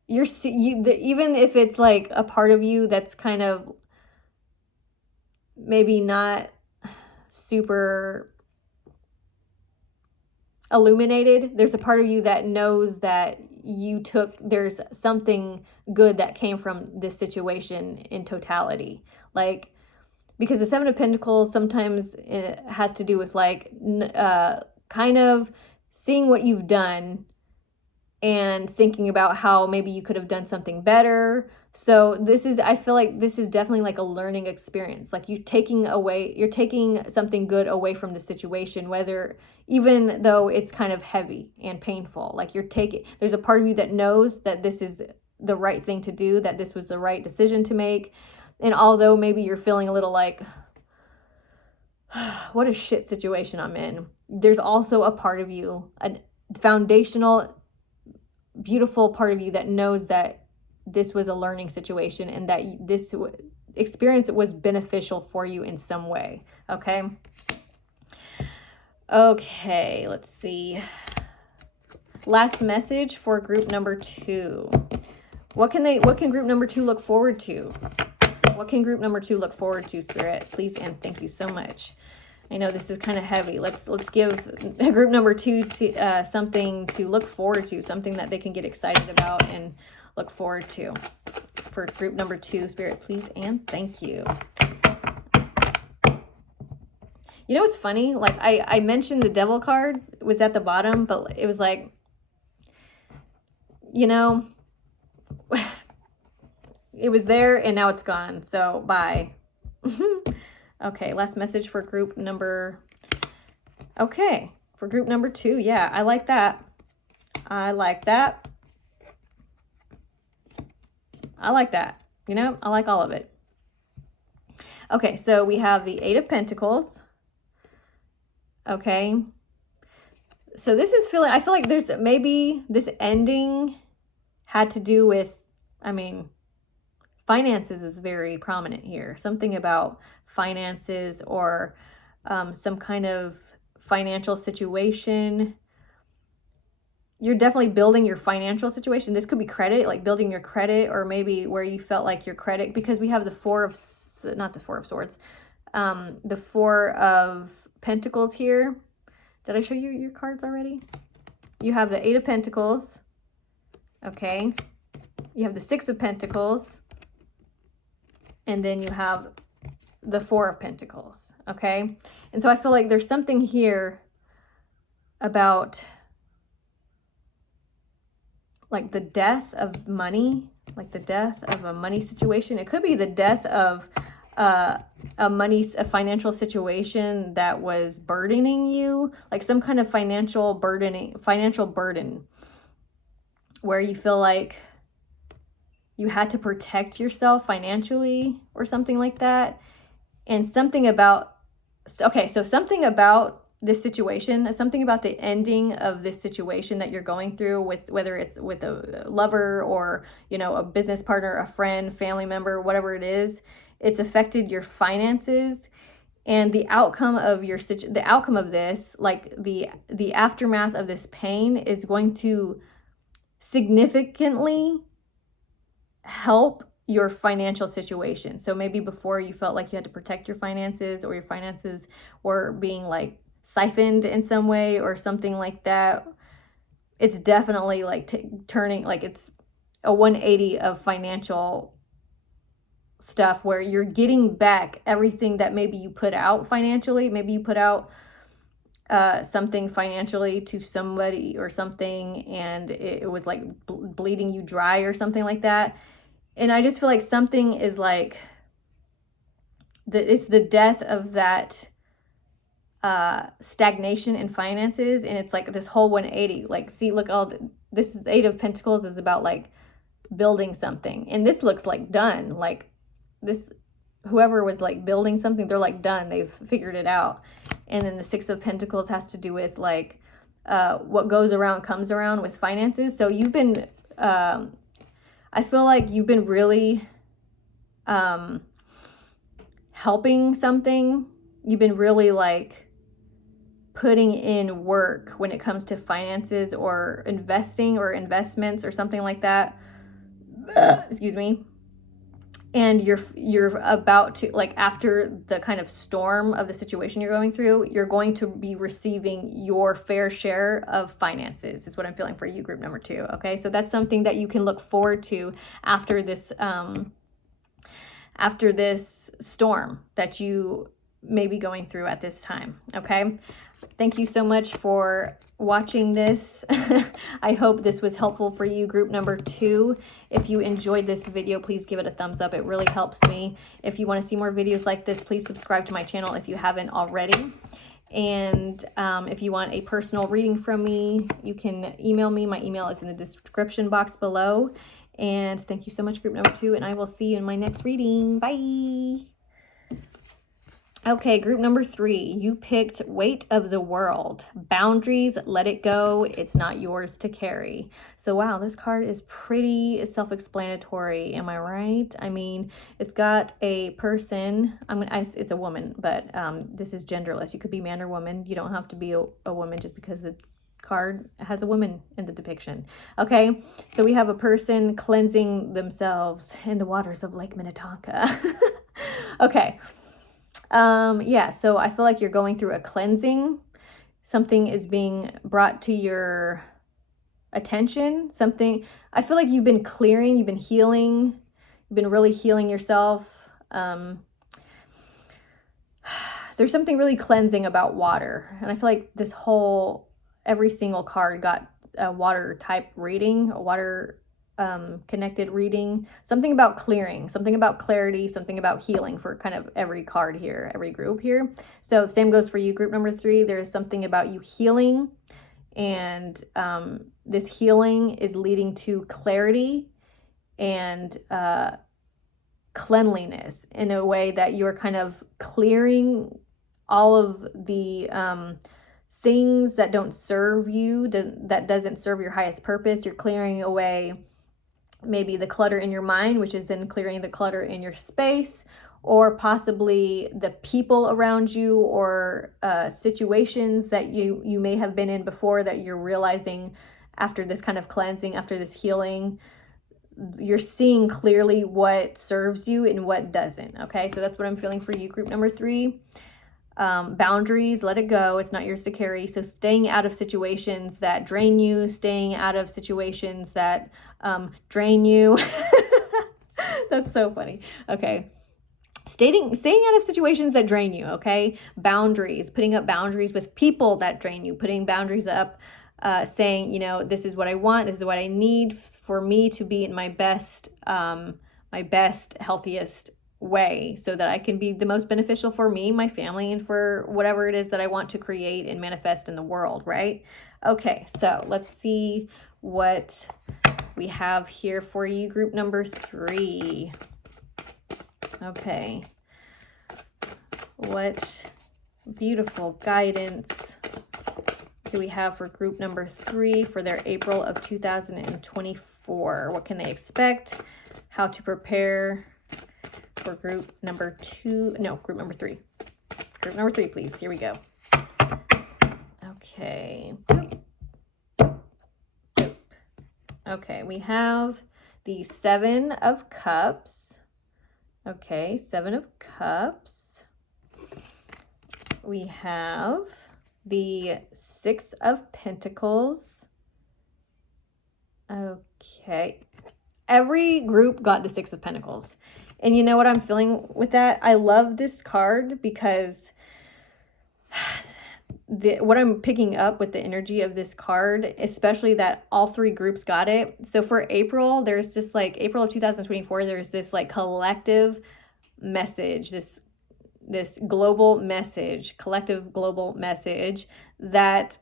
Even if it's like a part of you that's kind of maybe not super illuminated, there's a part of you that knows that there's something good that came from this situation in totality. Like, because the 7 of Pentacles sometimes it has to do with like kind of seeing what you've done and thinking about how maybe you could have done something better. So I feel like this is definitely like a learning experience. Like you're taking something good away from the situation, even though it's kind of heavy and painful. Like there's a part of you that knows that this is the right thing to do, that this was the right decision to make. And although maybe you're feeling a little like, what a shit situation I'm in, there's also a part of you, a foundational, beautiful part of you that knows that this was a learning situation and that this experience was beneficial for you in some way. Okay. Okay. Let's see. Last message for group number 2. What can group number 2 look forward to? What can group number 2 look forward to, Spirit? Please and thank you so much. I know this is kind of heavy. Let's give group number 2 something to look forward to, something that they can get excited about and look forward to. For group number 2, Spirit, please and thank you. You know what's funny? Like I mentioned the Devil card was at the bottom, but it was like, you know, it was there and now it's gone. So bye. Okay, last message for group number... Okay, for group number 2. Yeah, I like that. I like that. I like that. You know, I like all of it. Okay, so we have the 8 of Pentacles. Okay. So this is I feel like there's maybe this ending had to do with, I mean, finances is very prominent here. Something about finances or some kind of financial situation. You're definitely building your financial situation. This could be credit, like building your credit, or maybe where you felt like your credit, because we have the 4 of, not the 4 of Swords, the 4 of Pentacles here. Did I show you your cards already? You have the 8 of Pentacles. Okay. You have the 6 of Pentacles. And then you have the 4 of Pentacles. Okay. And so I feel like there's something here about like the death of money, like the death of a money situation. It could be the death of a financial situation that was burdening you, like some kind of financial burden where you feel like you had to protect yourself financially or something like that. And something about, okay, so something about this situation, something about the ending of this situation that you're going through with, whether it's with a lover or, you know, a business partner, a friend, family member, whatever it is, it's affected your finances. And the outcome of the outcome of this, like the aftermath of this pain, is going to significantly help your financial situation. So maybe before you felt like you had to protect your finances, or your finances were being like siphoned in some way or something like that. It's definitely like turning, like it's a 180 of financial stuff, where you're getting back everything that maybe you put out financially. Maybe you put out something financially to somebody or something, and it was like bleeding you dry or something like that. And I just feel like something is like it's the death of that stagnation in finances. And it's like this whole 180. Like, see, look, this is the Eight of Pentacles is about like building something, and this looks like done. Like this, whoever was like building something, they're like done, they've figured it out. And then the Six of Pentacles has to do with like what goes around comes around with finances. So you've been I feel like you've been really helping something. You've been really like putting in work when it comes to finances or investing or investments or something like that. Excuse me. And you're about to, like, after the kind of storm of the situation you're going through, you're going to be receiving your fair share of finances, is what I'm feeling for you, group number 2. Okay, so that's something that you can look forward to after this storm that you may be going through at this time. Okay, thank you so much for watching this. I hope this was helpful for you, group number 2. If you enjoyed this video, please give it a thumbs up. It really helps me. If you want to see more videos like this, please subscribe to my channel if you haven't already. And if you want a personal reading from me, you can email me. My email is in the description box below. And thank you so much, group number 2, and I will see you in my next reading. Bye. Okay, group number 3, you picked weight of the world. Boundaries, let it go. It's not yours to carry. So wow, this card is pretty self-explanatory. Am I right? I mean, it's got a person. It's a woman, but this is genderless. You could be man or woman. You don't have to be a woman just because the card has a woman in the depiction. Okay, so we have a person cleansing themselves in the waters of Lake Minnetonka. Okay. Yeah, so I feel like you're going through a cleansing. Something is being brought to your attention. I feel like you've been clearing, you've been healing, you've been really healing yourself. There's something really cleansing about water. And I feel like every single card got a water type reading, a water connected reading, something about clearing, something about clarity, something about healing for kind of every card here, every group here. So same goes for you, group number 3. There's something about you healing, and this healing is leading to clarity and cleanliness, in a way that you're kind of clearing all of the things that don't serve you, that doesn't serve your highest purpose. You're clearing away maybe the clutter in your mind, which is then clearing the clutter in your space, or possibly the people around you, or situations that you may have been in before that you're realizing after this kind of cleansing, after this healing, you're seeing clearly what serves you and what doesn't. Okay, so that's what I'm feeling for you, group number 3. Boundaries, let it go. It's not yours to carry. So staying out of situations that drain you, staying out of situations that drain you. That's so funny. Okay. Staying out of situations that drain you. Okay. Boundaries, putting up boundaries with people that drain you, putting boundaries up, saying, you know, this is what I want. This is what I need for me to be in my best, healthiest way, so that I can be the most beneficial for me, my family, and for whatever it is that I want to create and manifest in the world, right? Okay, so let's see what we have here for you, group number 3. Okay, what beautiful guidance do we have for group number 3 for their April of 2024? What can they expect? How to prepare for group number 3. Group number 3, please. Here we go. Okay. Boop. Boop. Okay, we have the 7 of Cups. Okay, 7 of Cups. We have the 6 of Pentacles. Okay. Every group got the 6 of Pentacles. And you know what I'm feeling with that? I love this card because what I'm picking up with the energy of this card, especially that all 3 groups got it. So for April, there's just like April of 2024, there's this like collective message, this global message, collective global message that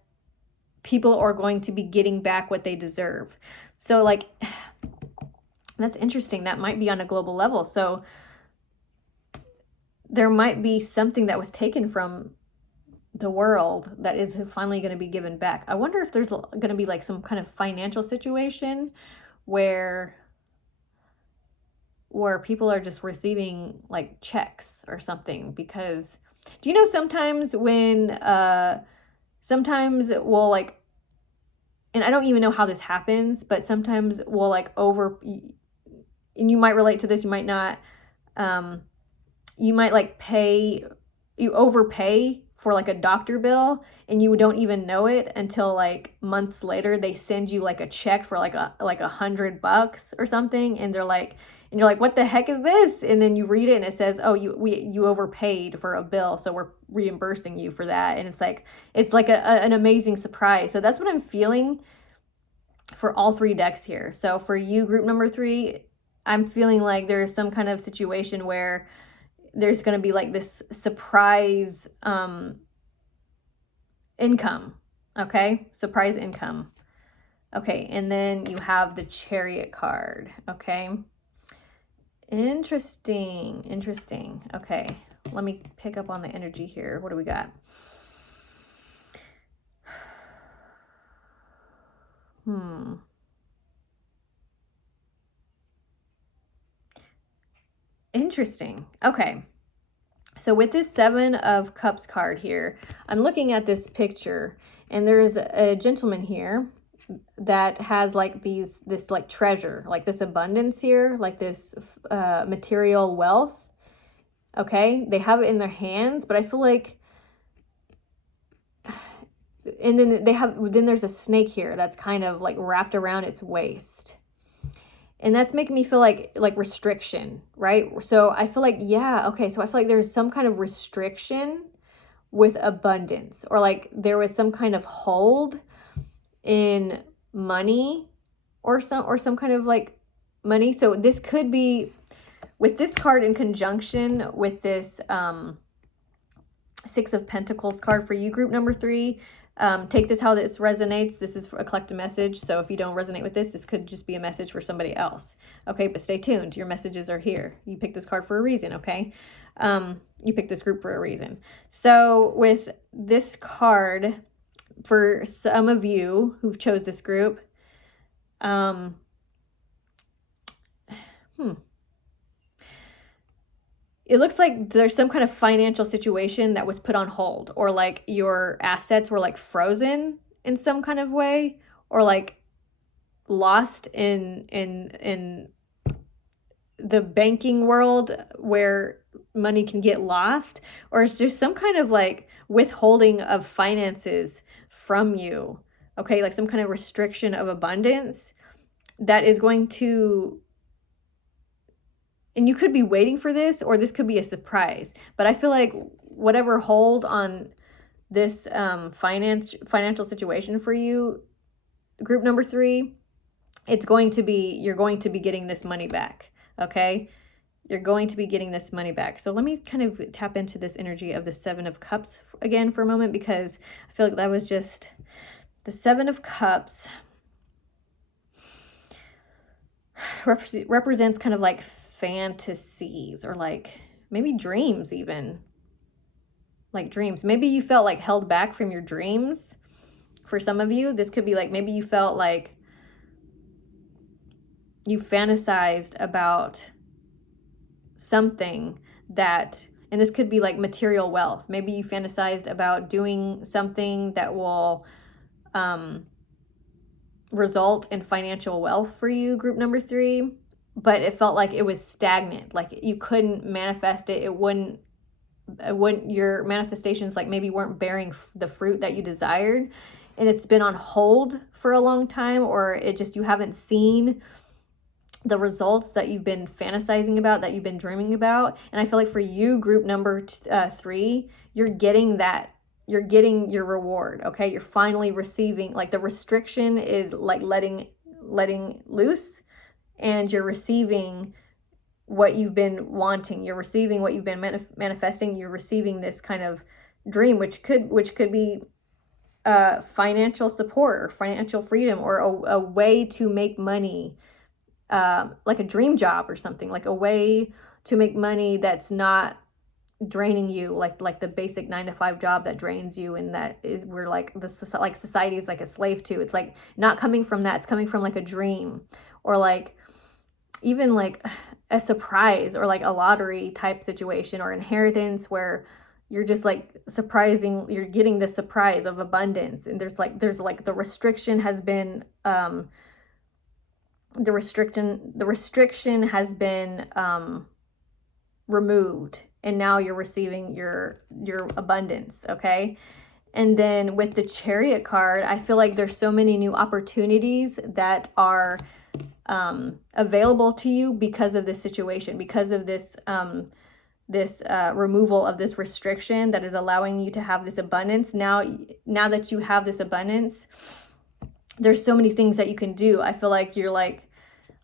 people are going to be getting back what they deserve. So like, that's interesting. That might be on a global level. So there might be something that was taken from the world that is finally going to be given back. I wonder if there's going to be like some kind of financial situation where people are just receiving like checks or something. Because do you know sometimes when sometimes we'll like, and I don't even know how this happens, but sometimes we'll like and you might relate to this, you might not, you might like you overpay for like a doctor bill and you don't even know it until like months later they send you like a check for like $100 or something, and you're like, what the heck is this? And then you read it and it says, oh, you overpaid for a bill, so we're reimbursing you for that. And it's like an amazing surprise. So that's what I'm feeling for all 3 decks here. So for you, group number 3, I'm feeling like there's some kind of situation where there's going to be like this surprise income. Okay, surprise income. Okay, and then you have the Chariot card. Okay, interesting. Okay, let me pick up on the energy here. What do we got? Interesting. Okay. So with this 7 of Cups card here, I'm looking at this picture and there's a gentleman here that has like this like treasure, like this abundance here, like this material wealth. Okay. They have it in their hands, but I feel like, and then there's a snake here that's kind of like wrapped around its waist. And that's making me feel like restriction, right? So I feel like, yeah, okay. So I feel like there's some kind of restriction with abundance, or like there was some kind of hold in money or some kind of like money. So this could be with this card in conjunction with this 6 of Pentacles card for you, group number 3. Take this how this resonates. This is a collective message. So if you don't resonate with this could just be a message for somebody else. Okay, but stay tuned. Your messages are here. You picked this card for a reason, okay? You picked this group for a reason. So with this card, for some of you who've chose this group, it looks like there's some kind of financial situation that was put on hold, or like your assets were like frozen in some kind of way, or like lost in the banking world where money can get lost, or it's just some kind of like withholding of finances from you. Okay, like some kind of restriction of abundance that is going to, and you could be waiting for this, or this could be a surprise. But I feel like whatever hold on this financial situation for you, group number 3, you're going to be getting this money back. Okay, you're going to be getting this money back. So let me kind of tap into this energy of the 7 of Cups again for a moment, because I feel like that was just the 7 of Cups represents kind of like fantasies, or like maybe dreams, even like dreams. Maybe you felt like held back from your dreams. For some of you, this could be like, maybe you felt like you fantasized about something that And this could be like material wealth. Maybe you fantasized about doing something that will result in financial wealth for you, group number 3, but it felt like it was stagnant. Like you couldn't manifest it. It wouldn't, your manifestations like maybe weren't bearing the fruit that you desired, and it's been on hold for a long time, or it just, you haven't seen the results that you've been fantasizing about, that you've been dreaming about. And I feel like for you, group number 3, you're getting that, you're getting your reward. Okay, you're finally receiving, like the restriction is like letting loose, and you're receiving what you've been wanting. You're receiving what you've been manifesting. You're receiving this kind of dream, which could be financial support or financial freedom, or a way to make money, like a dream job or something, like a way to make money that's not draining you, like the basic 9-to-5 job that drains you, and that is where like like society is like a slave to. It's like not coming from that. It's coming from like a dream, or like even like a surprise, or like a lottery type situation, or inheritance, where you're just like surprising, you're getting this surprise of abundance. And there's like the restriction has been the restriction has been removed, and now you're receiving your abundance. Okay. And then with the Chariot card, I feel like there's so many new opportunities that are available to you because of this situation, because of this removal of this restriction that is allowing you to have this abundance. Now that you have this abundance, there's so many things that you can do. I feel like you're like,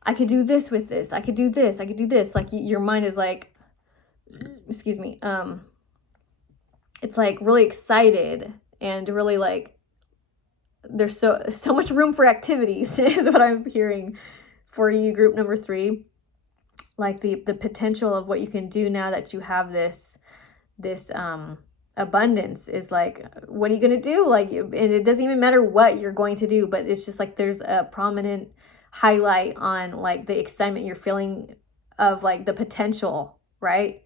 I could do this with this. I could do this. I could do this. Like your mind is like, excuse me. It's like really excited, and really like there's so much room for activities is what I'm hearing for you, group number 3. Like the potential of what you can do now that you have this abundance is like, what are you going to do? Like, and it doesn't even matter what you're going to do, but it's just like there's a prominent highlight on like the excitement you're feeling of like the potential, right?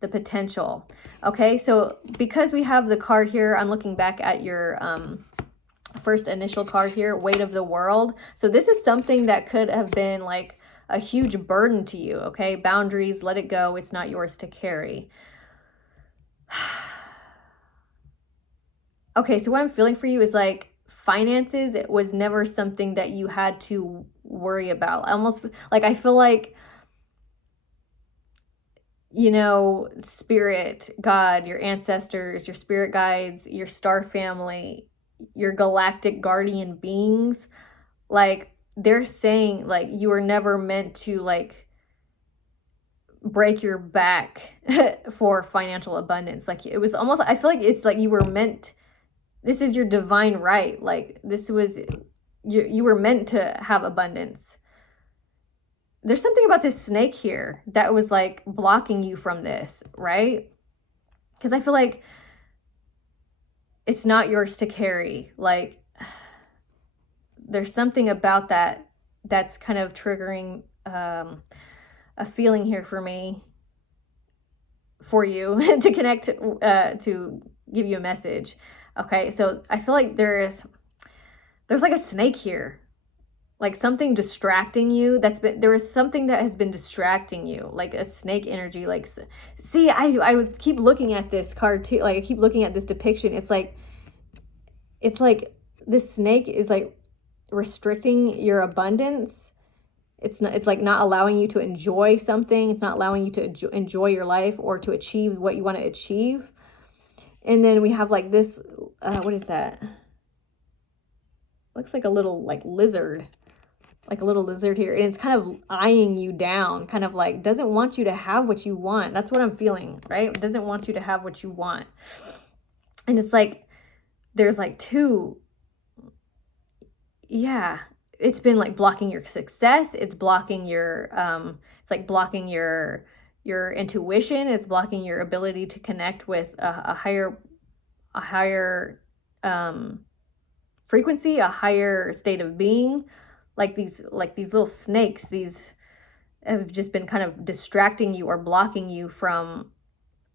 The potential. Okay, so because we have the card here, I'm looking back at your first initial card here, weight of the world. So this is something that could have been like a huge burden to you. Okay, boundaries, let it go. It's not yours to carry. Okay, so what I'm feeling for you is like finances, it was never something that you had to worry about. Almost like I feel like, you know, spirit, God, your ancestors, your spirit guides, your star family, your galactic guardian beings, like they're saying like you were never meant to like break your back for financial abundance. Like it was almost, I feel like it's like you were meant, this is your divine right. Like this was, you were meant to have abundance. There's something about this snake here that was like blocking you from this, right? Because I feel like it's not yours to carry. Like there's something about that that's kind of triggering a feeling here for me, for you to connect to give you a message. Okay, so I feel like there's like a snake here, like something distracting you. There is something that has been distracting you, like a snake energy. Like, see, I would keep looking at this card too. Like I keep looking at this depiction. It's like this snake is like restricting your abundance. It's like not allowing you to enjoy something. It's not allowing you to enjoy your life or to achieve what you want to achieve. And then we have like this, what is that? Looks like a little like lizard, like a little lizard here. And it's kind of eyeing you down, kind of like doesn't want you to have what you want. That's what I'm feeling, right? It doesn't want you to have what you want. And it's like, there's like two, yeah, it's been like blocking your success. It's blocking your, it's like blocking your intuition. It's blocking your ability to connect with a higher frequency, a higher state of being. Like these little snakes, these have just been kind of distracting you or blocking you from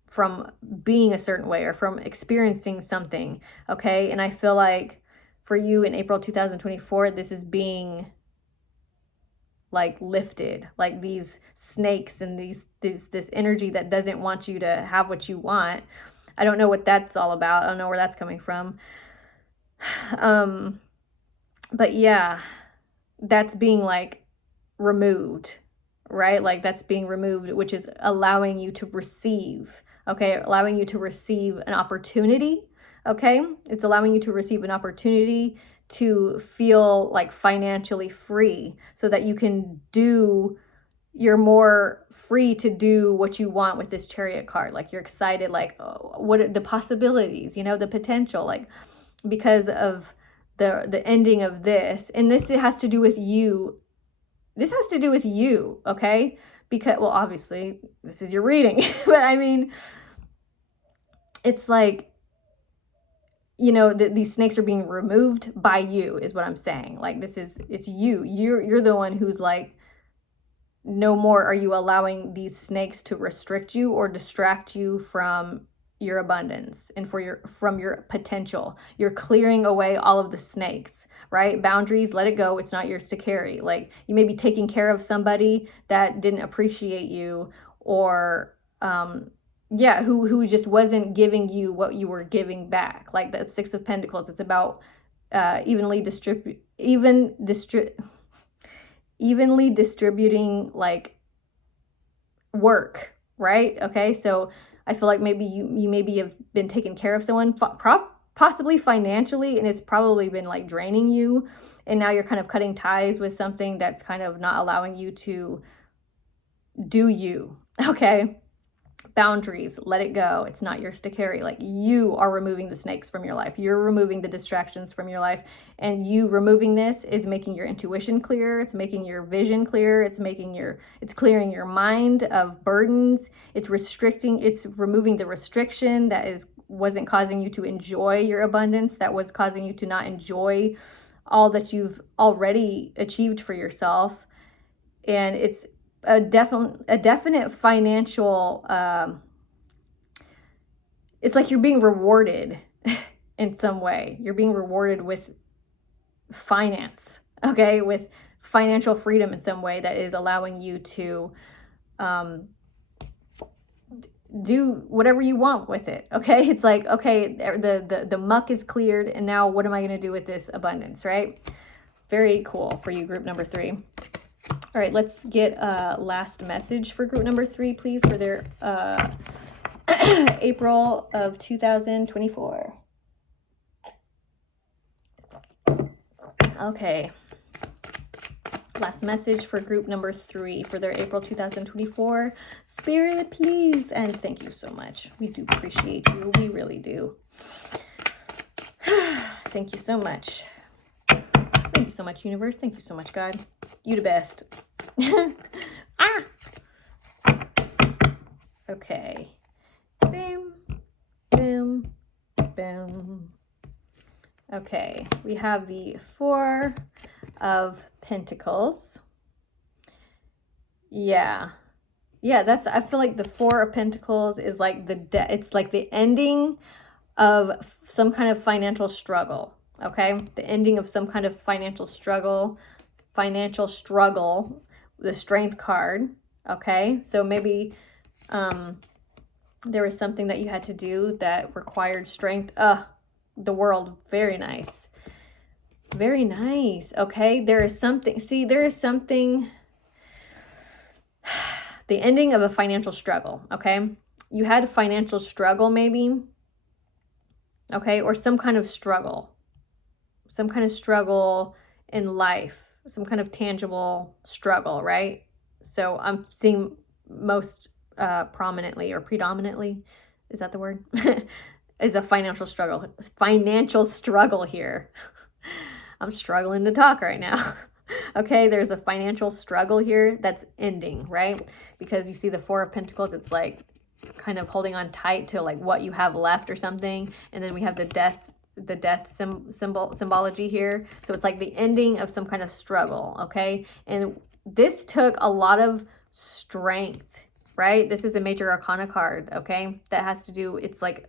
from being a certain way or from experiencing something, okay? And I feel like for you in April 2024, this is being like lifted, like these snakes and this energy that doesn't want you to have what you want. I don't know what that's all about. I don't know where that's coming from. But yeah, that's being like removed, right? Like that's being removed, which is allowing you to receive, okay? Allowing you to receive an opportunity, okay? It's allowing you to receive an opportunity to feel like financially free so that you can you're more free to do what you want with this Chariot card. Like you're excited, like, oh, what are the possibilities, the potential, like because of the ending of this. And this has to do with you. This has to do with you, okay? Because, well, obviously, this is your reading. But I mean, it's like, these snakes are being removed by you, is what I'm saying. Like, it's you. You're the one who's like, no more are you allowing these snakes to restrict you or distract you from your abundance and from your potential. You're clearing away all of the snakes, right? Boundaries, let it go. It's not yours to carry. Like you may be taking care of somebody that didn't appreciate you or who just wasn't giving you what you were giving back. Like that Six of Pentacles, it's about evenly distributing like work, right? Okay, so I feel like maybe you maybe have been taking care of someone possibly financially, and it's probably been like draining you, and now you're kind of cutting ties with something that's kind of not allowing you to do you, okay? Boundaries, let it go. It's not yours to carry. Like you are removing the snakes from your life. You're removing the distractions from your life. And you removing this is making your intuition clearer. It's making your vision clearer. It's clearing your mind of burdens. It's removing the restriction that wasn't causing you to enjoy your abundance, that was causing you to not enjoy all that you've already achieved for yourself. And it's a definite financial it's like you're being rewarded in some way. You're being rewarded with finance, okay, with financial freedom in some way that is allowing you to do whatever you want with it, okay? It's like, okay, the muck is cleared, and now what am I going to do with this abundance, right? Very cool for you, group number 3. All right, let's get a last message for group number 3, please, for their April of 2024. Okay. Last message for group number 3 for their April 2024. Spirit, please. And thank you so much. We do appreciate you. We really do. Thank you so much. Thank you so much, universe. Thank you so much, God. You the best. Okay. Boom, boom, boom. Okay, we have the 4 of Pentacles. Yeah, I feel like the 4 of Pentacles is like it's like the ending of some kind of financial struggle. Okay, the ending of some kind of financial struggle, the Strength card. Okay, so maybe there was something that you had to do that required strength. The World, very nice. Very nice. Okay, there is something, the ending of a financial struggle. Okay, you had a financial struggle maybe. Okay, or some kind of struggle in life, some kind of tangible struggle, right? So I'm seeing most prominently or predominantly, is that the word? Is a financial struggle here. I'm struggling to talk right now. Okay, there's a financial struggle here that's ending, right? Because you see the 4 of Pentacles, it's like kind of holding on tight to like what you have left or something. And then we have the death symbology here. So it's like the ending of some kind of struggle, okay? And this took a lot of strength, right? This is a major arcana card, okay? That has to do, it's like,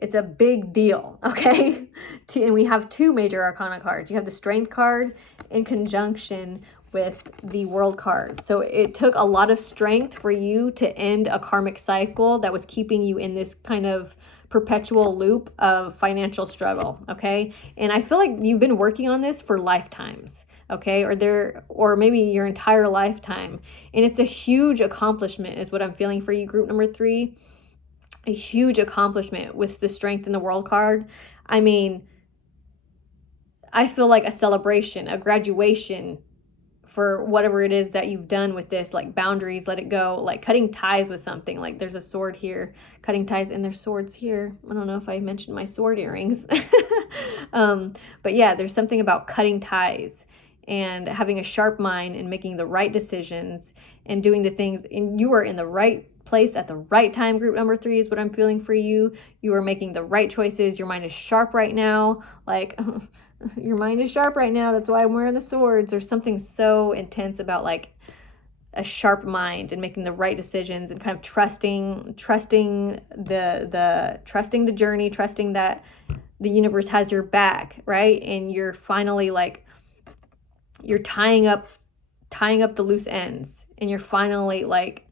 it's a big deal, okay? And we have 2 major arcana cards. You have the Strength card in conjunction with the World card. So it took a lot of strength for you to end a karmic cycle that was keeping you in this kind of perpetual loop of financial struggle, okay? And I feel like you've been working on this for lifetimes, okay? Or maybe your entire lifetime. And it's a huge accomplishment is what I'm feeling for you, group number 3. A huge accomplishment with the Strength in the World card. I mean, I feel like a celebration, a graduation for whatever it is that you've done with this, like boundaries, let it go, like cutting ties with something. Like there's a sword here, cutting ties, and there's swords here. I don't know if I mentioned my sword earrings. But yeah, there's something about cutting ties and having a sharp mind and making the right decisions and doing the things, and you are in the right place at the right time. Group number 3 is what I'm feeling for you. You are making the right choices. Your mind is sharp right now. Like your mind is sharp right now. That's why I'm wearing the swords. There's something so intense about like a sharp mind and making the right decisions and kind of trusting the journey, trusting that the universe has your back, right? And you're finally like, you're tying up the loose ends, and you're finally like,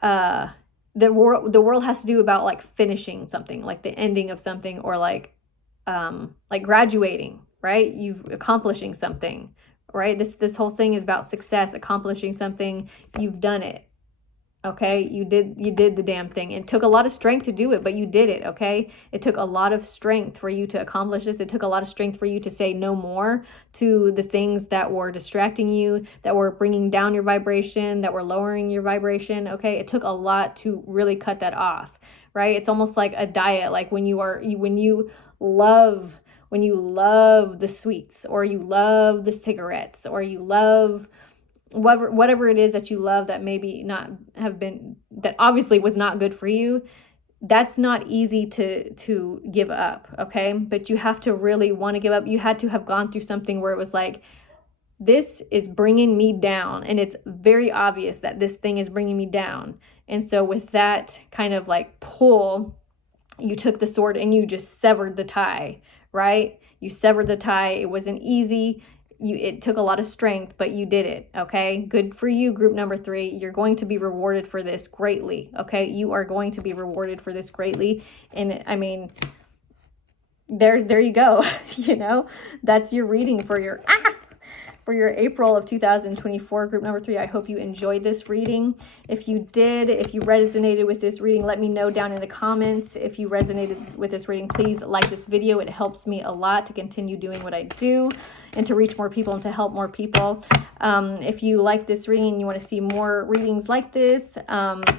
the world has to do about like finishing something, like the ending of something, or like graduating, right? You've accomplishing something, right? This whole thing is about success, accomplishing something. You've done it. Okay, you did the damn thing. It took a lot of strength to do it, but you did it, okay? It took a lot of strength for you to accomplish this. It took a lot of strength for you to say no more to the things that were distracting you, that were bringing down your vibration, that were lowering your vibration, okay? It took a lot to really cut that off, right? It's almost like a diet, like when you love the sweets, or you love the cigarettes, or you love whatever it is that you love that maybe not have been, that obviously was not good for you. That's not easy to give up, okay? But you have to really want to give up. You had to have gone through something where it was like, this is bringing me down, and it's very obvious that this thing is bringing me down. And so with that kind of like pull, you took the sword and you just severed the tie, right? You severed the tie. It wasn't easy. It took a lot of strength, but you did it, okay? Good for you, group number 3. You're going to be rewarded for this greatly, okay? You are going to be rewarded for this greatly. And I mean, there you go. You know, that's your reading for your April of 2024, group number 3. I hope you enjoyed this reading. If you did, if you resonated with this reading, let me know down in the comments. If you resonated with this reading, please like this video. It helps me a lot to continue doing what I do and to reach more people and to help more people. If you like this reading and you want to see more readings like this,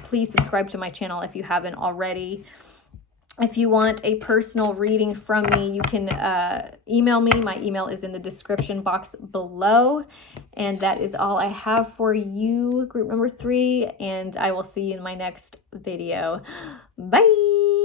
please subscribe to my channel if you haven't already. If you want a personal reading from me, you can email me. My email is in the description box below. And that is all I have for you, group number 3. And I will see you in my next video. Bye.